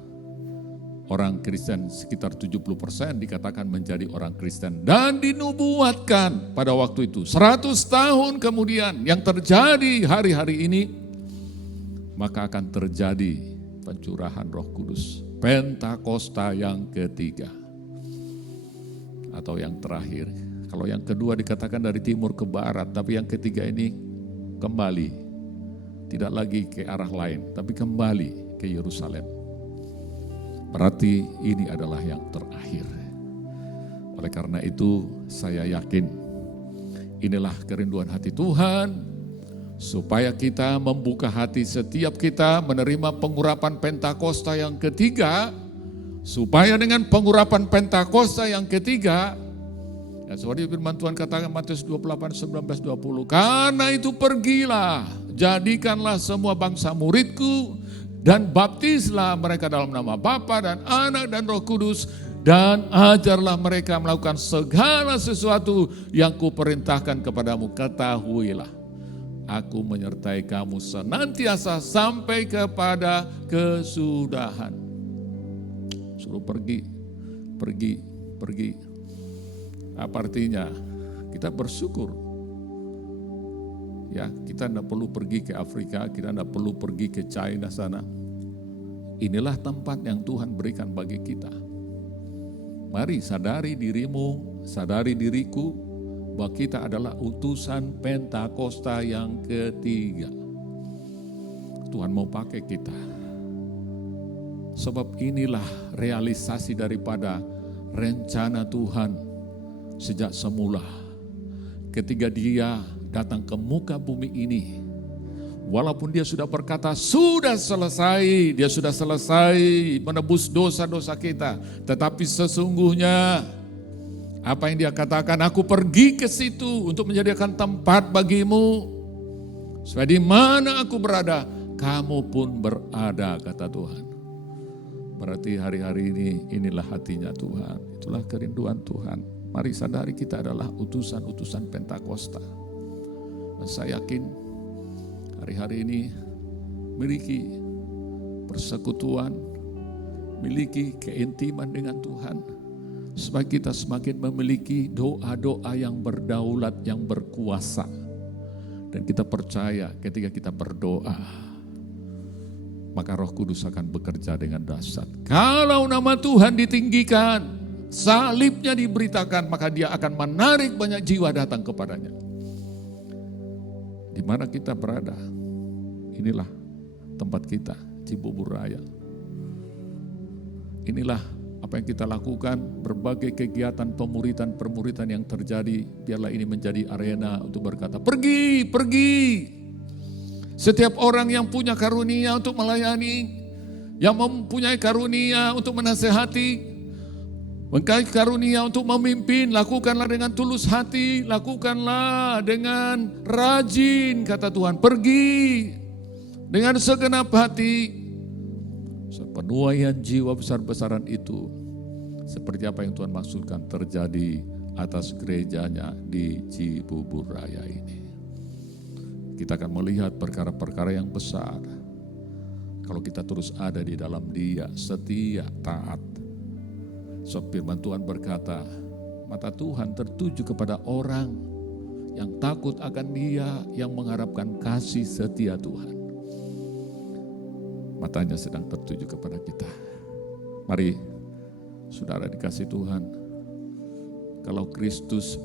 orang Kristen sekitar 70% dikatakan menjadi orang Kristen. Dan dinubuatkan pada waktu itu 100 tahun kemudian yang terjadi hari-hari ini, maka akan terjadi pencurahan Roh Kudus. Pentakosta yang ketiga. Atau yang terakhir. Kalau yang kedua dikatakan dari timur ke barat, tapi yang ketiga ini kembali. Tidak lagi ke arah lain, tapi kembali ke Yerusalem. Berarti ini adalah yang terakhir. Oleh karena itu saya yakin inilah kerinduan hati Tuhan. Supaya kita membuka hati setiap kita menerima pengurapan Pentakosta yang ketiga. Supaya dengan pengurapan Pentakosta yang ketiga, ya seperti firman Tuhan katakan Matius 28, 19, 20. Karena itu pergilah, jadikanlah semua bangsa muridku, dan baptislah mereka dalam nama Bapa dan Anak dan Roh Kudus, dan ajarlah mereka melakukan segala sesuatu yang kuperintahkan kepadamu. Ketahuilah, aku menyertai kamu senantiasa sampai kepada kesudahan. Suruh pergi. Apa artinya? Kita bersyukur. Ya, kita tidak perlu pergi ke Afrika, kita tidak perlu pergi ke China sana. Inilah tempat yang Tuhan berikan bagi kita. Mari sadari dirimu, sadari diriku, bahwa kita adalah utusan Pentakosta yang ketiga. Tuhan mau pakai kita. Sebab inilah realisasi daripada rencana Tuhan sejak semula. Ketika Dia datang ke muka bumi ini, walaupun Dia sudah berkata, sudah selesai, Dia sudah selesai menebus dosa-dosa kita. Tetapi sesungguhnya, apa yang Dia katakan, aku pergi ke situ untuk menyediakan tempat bagimu. Supaya di mana aku berada, kamu pun berada, kata Tuhan. Berarti hari-hari ini, inilah hatinya Tuhan. Itulah kerinduan Tuhan. Mari sadari kita adalah utusan-utusan Pentakosta. Dan saya yakin hari-hari ini miliki persekutuan, miliki keintiman dengan Tuhan. Supaya kita semakin memiliki doa-doa yang berdaulat, yang berkuasa. Dan kita percaya ketika kita berdoa, maka Roh Kudus akan bekerja dengan dahsyat. Kalau nama Tuhan ditinggikan, salibnya diberitakan, maka Dia akan menarik banyak jiwa datang kepadanya. Di mana kita berada, inilah tempat kita, Cibubur Raya. Inilah apa yang kita lakukan, berbagai kegiatan pemuritan yang terjadi, biarlah ini menjadi arena untuk berkata, pergi, pergi. Setiap orang yang punya karunia untuk melayani, yang mempunyai karunia untuk menasehati, mempunyai karunia untuk memimpin, lakukanlah dengan tulus hati, lakukanlah dengan rajin, kata Tuhan. Pergi dengan segenap hati. Penuaian jiwa besar-besaran itu, seperti apa yang Tuhan maksudkan terjadi atas gerejanya di Cibubur Raya ini. Kita akan melihat perkara-perkara yang besar. Kalau kita terus ada di dalam Dia, setia, taat. Sebab firman Tuhan berkata, mata Tuhan tertuju kepada orang yang takut akan Dia, yang mengharapkan kasih setia Tuhan. Matanya sedang tertuju kepada kita. Mari, saudara dikasih Tuhan, kalau Kristus,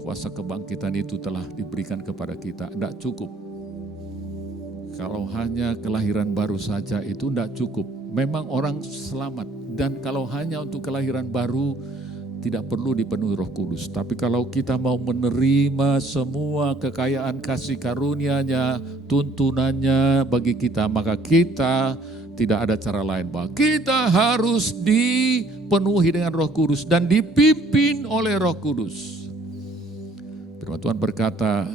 kuasa kebangkitan itu telah diberikan kepada kita, tidak cukup. Kalau hanya kelahiran baru saja itu tidak cukup. Memang orang selamat, dan kalau hanya untuk kelahiran baru tidak perlu dipenuhi Roh Kudus. Tapi kalau kita mau menerima semua kekayaan kasih karunia-Nya, tuntunannya bagi kita, maka kita tidak ada cara lain, bahwa kita harus dipenuhi dengan Roh Kudus dan dipimpin oleh Roh Kudus. Firman Tuhan berkata,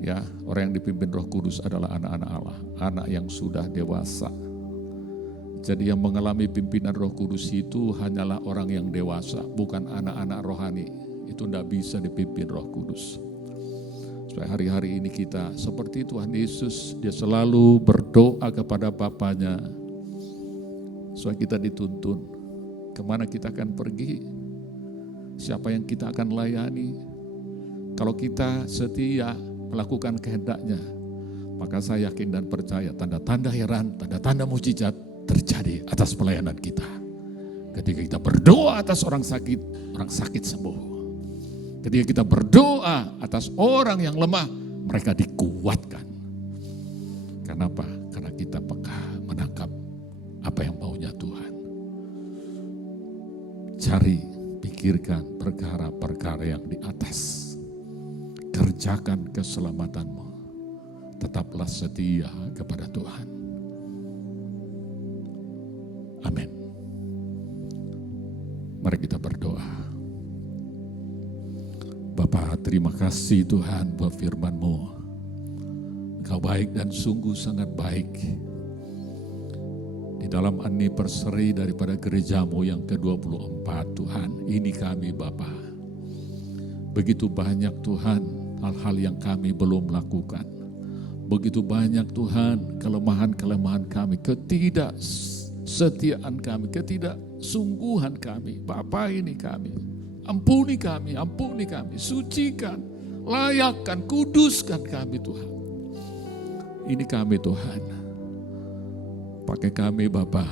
ya, orang yang dipimpin Roh Kudus adalah anak-anak Allah, anak yang sudah dewasa. Jadi yang mengalami pimpinan Roh Kudus itu hanyalah orang yang dewasa, bukan anak-anak rohani. Itu tidak bisa dipimpin Roh Kudus. Supaya hari-hari ini kita seperti Tuhan Yesus, Dia selalu berdoa kepada Bapanya. Supaya kita dituntun, kemana kita akan pergi, siapa yang kita akan layani. Kalau kita setia melakukan kehendak-Nya, maka saya yakin dan percaya tanda-tanda heran, tanda-tanda mujizat terjadi atas pelayanan kita. Ketika kita berdoa atas orang sakit sembuh. Ketika kita berdoa atas orang yang lemah, mereka dikuatkan. Kenapa? Karena kita peka menangkap apa yang maunya Tuhan. Cari, pikirkan perkara-perkara yang di atas. Kerjakan keselamatanmu. Tetaplah setia kepada Tuhan. Amin. Mari kita berdoa. Bapa, terima kasih Tuhan buat firman-Mu. Engkau baik dan sungguh sangat baik. Di dalam anniversary daripada gerejamu yang ke-24 Tuhan. Ini kami Bapa. Begitu banyak Tuhan hal-hal yang kami belum lakukan. Begitu banyak Tuhan kelemahan-kelemahan kami, ketidaksetiaan kami, ketidaksungguhan kami. Bapa, ini kami. Ampuni kami, sucikan, layakkan, kuduskan kami Tuhan. Ini kami Tuhan. Pakai kami Bapa.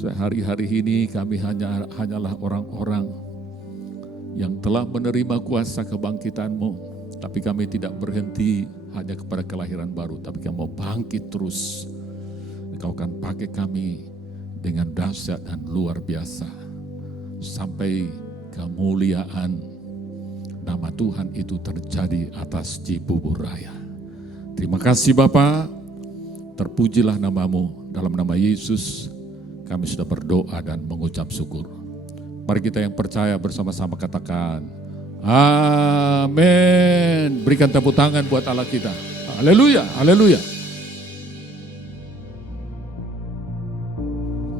Hari-hari ini kami hanyalah orang-orang yang telah menerima kuasa kebangkitan-Mu. Tapi kami tidak berhenti hanya kepada kelahiran baru, tapi kami mau bangkit terus. Engkau akan pakai kami dengan dahsyat dan luar biasa. Sampai kemuliaan nama Tuhan itu terjadi atas Cibubur Raya. Terima kasih Bapa, terpujilah nama-Mu. Dalam nama Yesus kami sudah berdoa dan mengucap syukur. Mari kita yang percaya bersama-sama katakan, amin. Berikan tepuk tangan buat Allah kita. Haleluya, haleluya.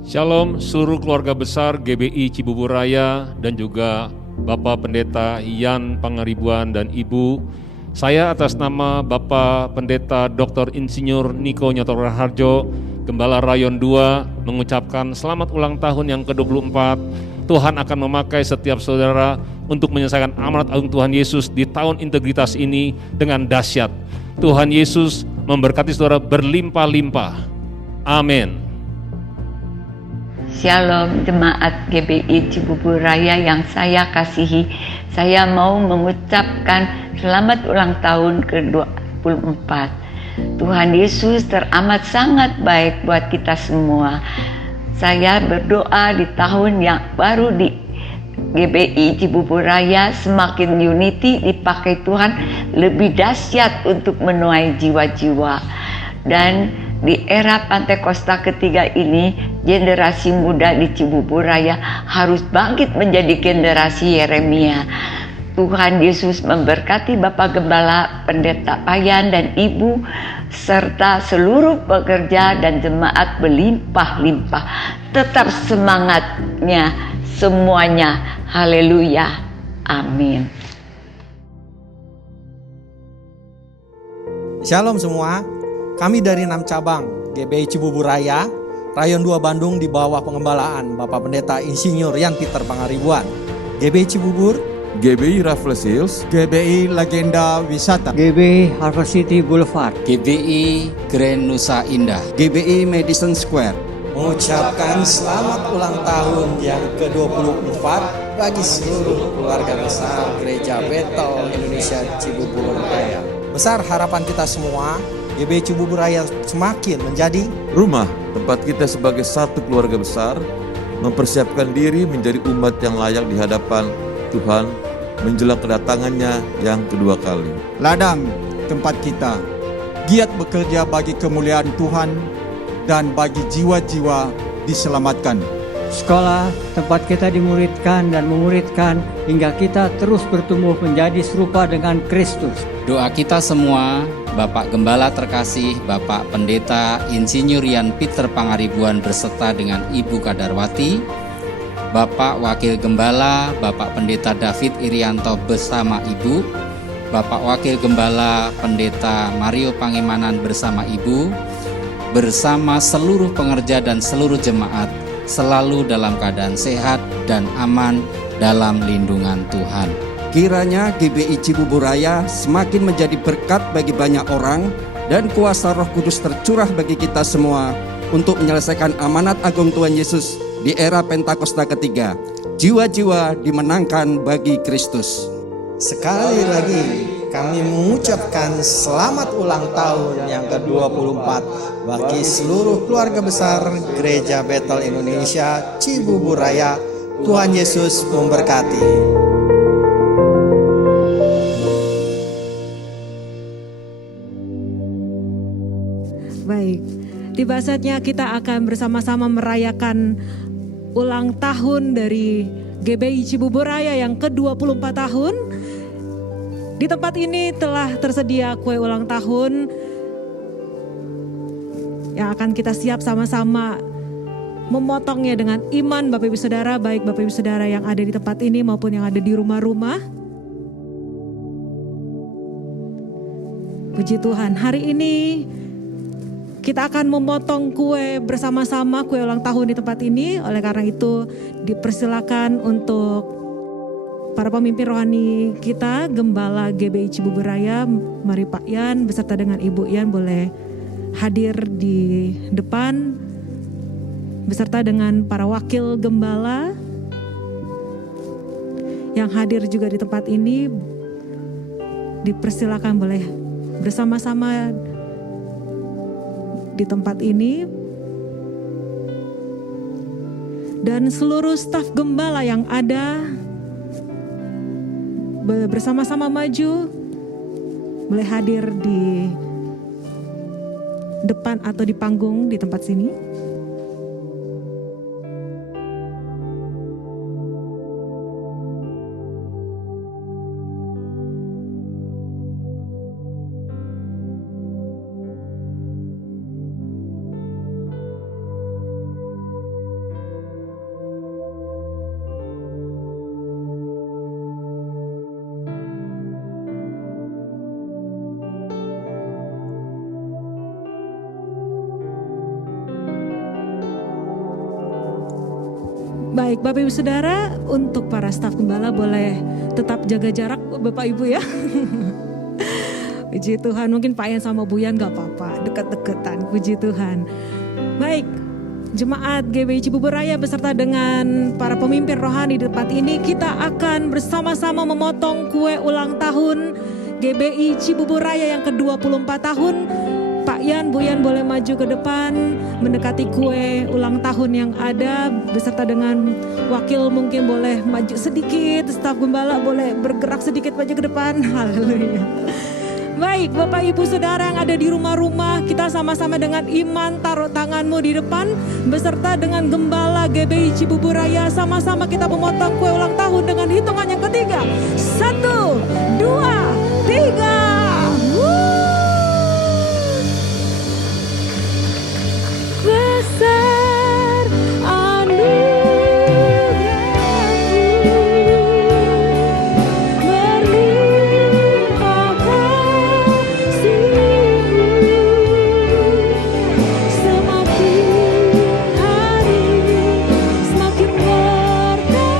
Shalom seluruh keluarga besar GBI Cibubur Raya dan juga Bapak Pendeta Yan Pangaribuan dan Ibu. Saya atas nama Bapak Pendeta Dr. Insinyur Niko Nyoto Raharjo, Gembala Rayon 2, mengucapkan selamat ulang tahun yang ke-24. Tuhan akan memakai setiap saudara untuk menyelesaikan amanat agung Tuhan Yesus di tahun integritas ini dengan dahsyat. Tuhan Yesus memberkati saudara berlimpah-limpah. Amin. Shalom jemaat GBI Cibubur Raya yang saya kasihi. Saya mau mengucapkan selamat ulang tahun ke-24. Tuhan Yesus teramat sangat baik buat kita semua. Saya berdoa di tahun yang baru di GBI Cibubur Raya semakin unity dipakai Tuhan lebih dahsyat untuk menuai jiwa-jiwa. Dan di era Pantekosta ketiga ini, generasi muda di Cibubur Raya harus bangkit menjadi generasi Yeremia. Tuhan Yesus memberkati Bapak Gembala, Pendeta Payan dan Ibu, serta seluruh pekerja dan jemaat berlimpah-limpah. Tetap semangatnya semuanya. Haleluya. Amin. Shalom semua. Kami dari 6 cabang GBI Cibubur Raya, Rayon 2 Bandung di bawah pengembalaan Bapak Pendeta Insinyur Yan Peter Pangaribuan. GBI Cibubur, GBI Raffles Hills, GBI Legenda Wisata, GBI Harvest City Boulevard, GBI Grand Nusa Indah, GBI Madison Square, mengucapkan selamat ulang tahun yang ke-24 bagi seluruh keluarga besar Gereja Bethel Indonesia Cibubur Raya. Besar harapan kita semua, GBI Cibubur Raya semakin menjadi rumah tempat kita sebagai satu keluarga besar mempersiapkan diri menjadi umat yang layak di hadapan Tuhan menjelang kedatangannya yang kedua kali. ladang tempat kita giat bekerja bagi kemuliaan Tuhan dan bagi jiwa-jiwa diselamatkan. Sekolah tempat kita dimuridkan dan memuridkan hingga kita terus bertumbuh menjadi serupa dengan Kristus. Doa kita semua, Bapak Gembala terkasih, Bapak Pendeta Insinyur Yan Peter Pangaribuan berserta dengan Ibu Kadarwati, Bapak Wakil Gembala, Bapak Pendeta David Irianto bersama Ibu, Bapak Wakil Gembala Pendeta Mario Pangemanan bersama Ibu, bersama seluruh pengerja dan seluruh jemaat, selalu dalam keadaan sehat dan aman dalam lindungan Tuhan. Kiranya GBI Cibubur Raya semakin menjadi berkat bagi banyak orang dan kuasa Roh Kudus tercurah bagi kita semua untuk menyelesaikan amanat agung Tuhan Yesus di era Pentakosta ketiga. Jiwa-jiwa dimenangkan bagi Kristus. sekali lagi kami mengucapkan selamat ulang tahun yang ke-24 bagi seluruh keluarga besar Gereja Bethel Indonesia Cibubur Raya. Tuhan Yesus memberkati. Baik, tiba saatnya kita akan bersama-sama merayakan ulang tahun dari GBI Cibubur Raya yang ke-24 tahun. Di tempat ini telah tersedia kue ulang tahun yang akan kita siap sama-sama memotongnya dengan iman Bapak Ibu Saudara, baik Bapak Ibu Saudara yang ada di tempat ini maupun yang ada di rumah-rumah. Puji Tuhan, hari ini kita akan memotong kue bersama-sama, kue ulang tahun di tempat ini. Oleh karena itu dipersilakan untuk para pemimpin rohani kita, Gembala GBI Cibubur Raya, mari Pak Yan beserta dengan Ibu Yan boleh hadir di depan beserta dengan para wakil gembala yang hadir juga di tempat ini. Dipersilakan boleh bersama-sama di tempat ini, dan seluruh staf gembala yang ada bersama-sama maju, boleh hadir di depan atau di panggung di tempat sini. Baik, Bapak Ibu Saudara, untuk para staf gembala boleh tetap jaga jarak Bapak Ibu ya. Puji Tuhan, mungkin Pak Yan sama Bu Yan gak apa-apa, deket-deketan, puji Tuhan. Baik, Jemaat GBI Cibubur Raya beserta dengan para pemimpin rohani di tempat ini, kita akan bersama-sama memotong kue ulang tahun GBI Cibubur Raya yang ke-24 tahun. Pak Yan, Bu Yan boleh maju ke depan mendekati kue ulang tahun yang ada beserta dengan wakil, mungkin boleh maju sedikit, staf gembala boleh bergerak sedikit maju ke depan. Haleluya. Baik, Bapak Ibu Saudara yang ada di rumah-rumah, kita sama-sama dengan iman taruh tanganmu di depan beserta dengan gembala GBI Cibubur Raya, sama-sama kita memotong kue ulang tahun dengan hitungan yang ketiga. 1, 2, 3. Besar anugerah-Mu, berlimpah kasih-Mu, semakin hari semakin bertambah.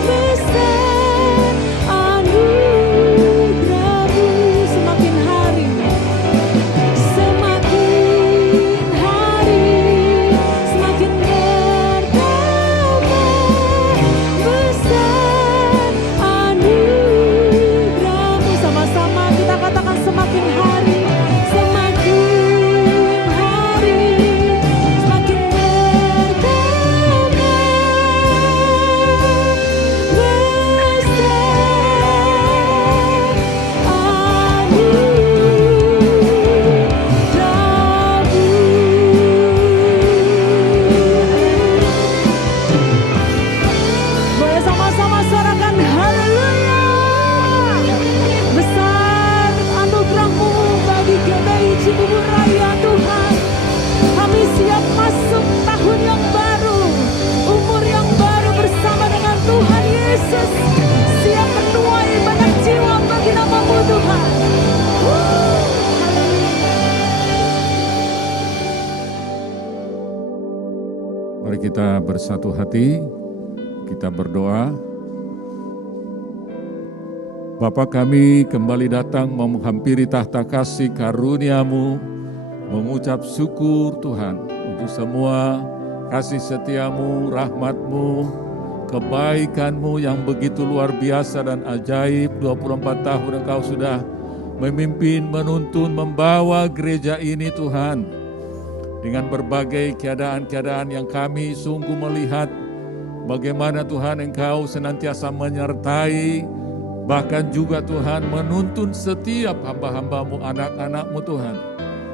Besar anugerah-Mu, semakin hari Mari kita bersatu hati, kita berdoa. Bapa kami kembali datang menghampiri tahta kasih karunia-Mu, mengucap syukur Tuhan untuk semua kasih setia-Mu, rahmat-Mu, kebaikan-Mu yang begitu luar biasa dan ajaib. 24 tahun Engkau sudah memimpin, menuntun, membawa gereja ini Tuhan. Dengan berbagai keadaan-keadaan yang kami sungguh melihat bagaimana Tuhan Engkau senantiasa menyertai, bahkan juga Tuhan menuntun setiap hamba-hamba-Mu, anak-anak-Mu Tuhan.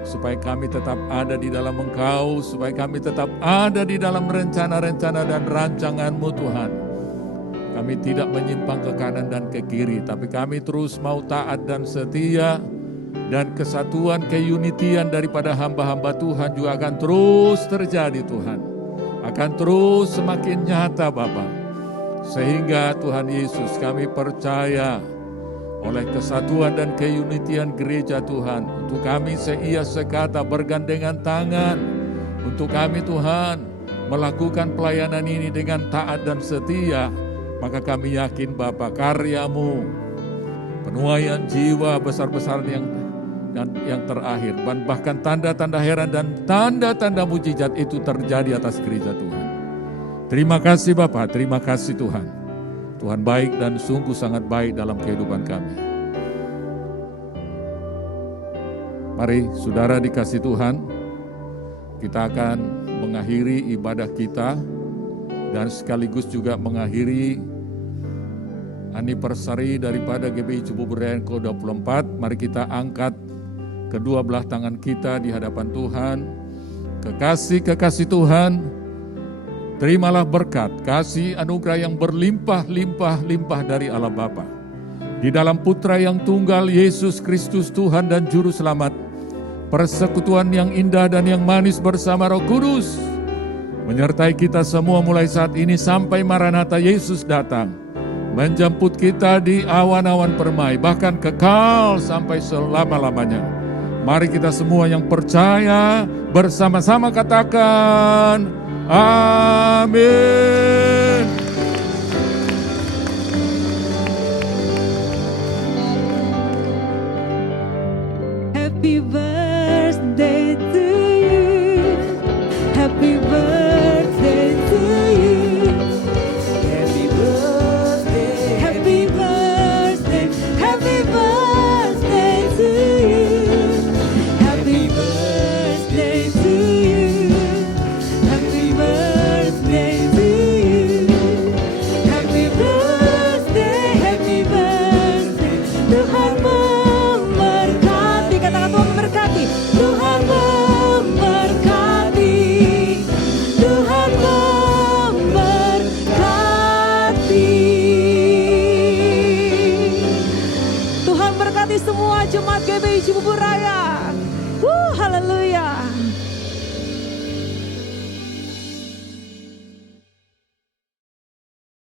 Supaya kami tetap ada di dalam Engkau, supaya kami tetap ada di dalam rencana-rencana dan rancangan-Mu Tuhan. Kami tidak menyimpang ke kanan dan ke kiri, tapi kami terus mau taat dan setia dan kesatuan, keunitian daripada hamba-hamba Tuhan juga akan terus terjadi Tuhan. Akan terus semakin nyata Bapa. Sehingga Tuhan Yesus kami percaya oleh kesatuan dan keunitian gereja Tuhan. Untuk kami seia sekata bergandengan tangan. Untuk kami Tuhan melakukan pelayanan ini dengan taat dan setia. Maka kami yakin Bapa karya-Mu, penuaian jiwa besar-besaran yang terakhir, dan bahkan tanda-tanda heran dan tanda-tanda mujizat itu terjadi atas gereja Tuhan. Terima kasih Bapa, terima kasih Tuhan. Tuhan baik dan sungguh sangat baik dalam kehidupan kami. Mari saudara dikasih Tuhan, kita akan mengakhiri ibadah kita dan sekaligus juga mengakhiri anniversary daripada GBI Cibubur Raya yang ke-24. Mari kita angkat kedua belah tangan kita di hadapan Tuhan. Kekasih-kekasih Tuhan, terimalah berkat, kasih anugerah yang berlimpah-limpah-limpah dari Allah Bapa. Di dalam Putra yang tunggal Yesus Kristus Tuhan dan Juru Selamat, persekutuan yang indah dan yang manis bersama Roh Kudus, menyertai kita semua mulai saat ini sampai Maranatha Yesus datang. Menjemput kita di awan-awan permai, bahkan kekal sampai selama-lamanya. Mari kita semua yang percaya bersama-sama katakan amin. Happy birthday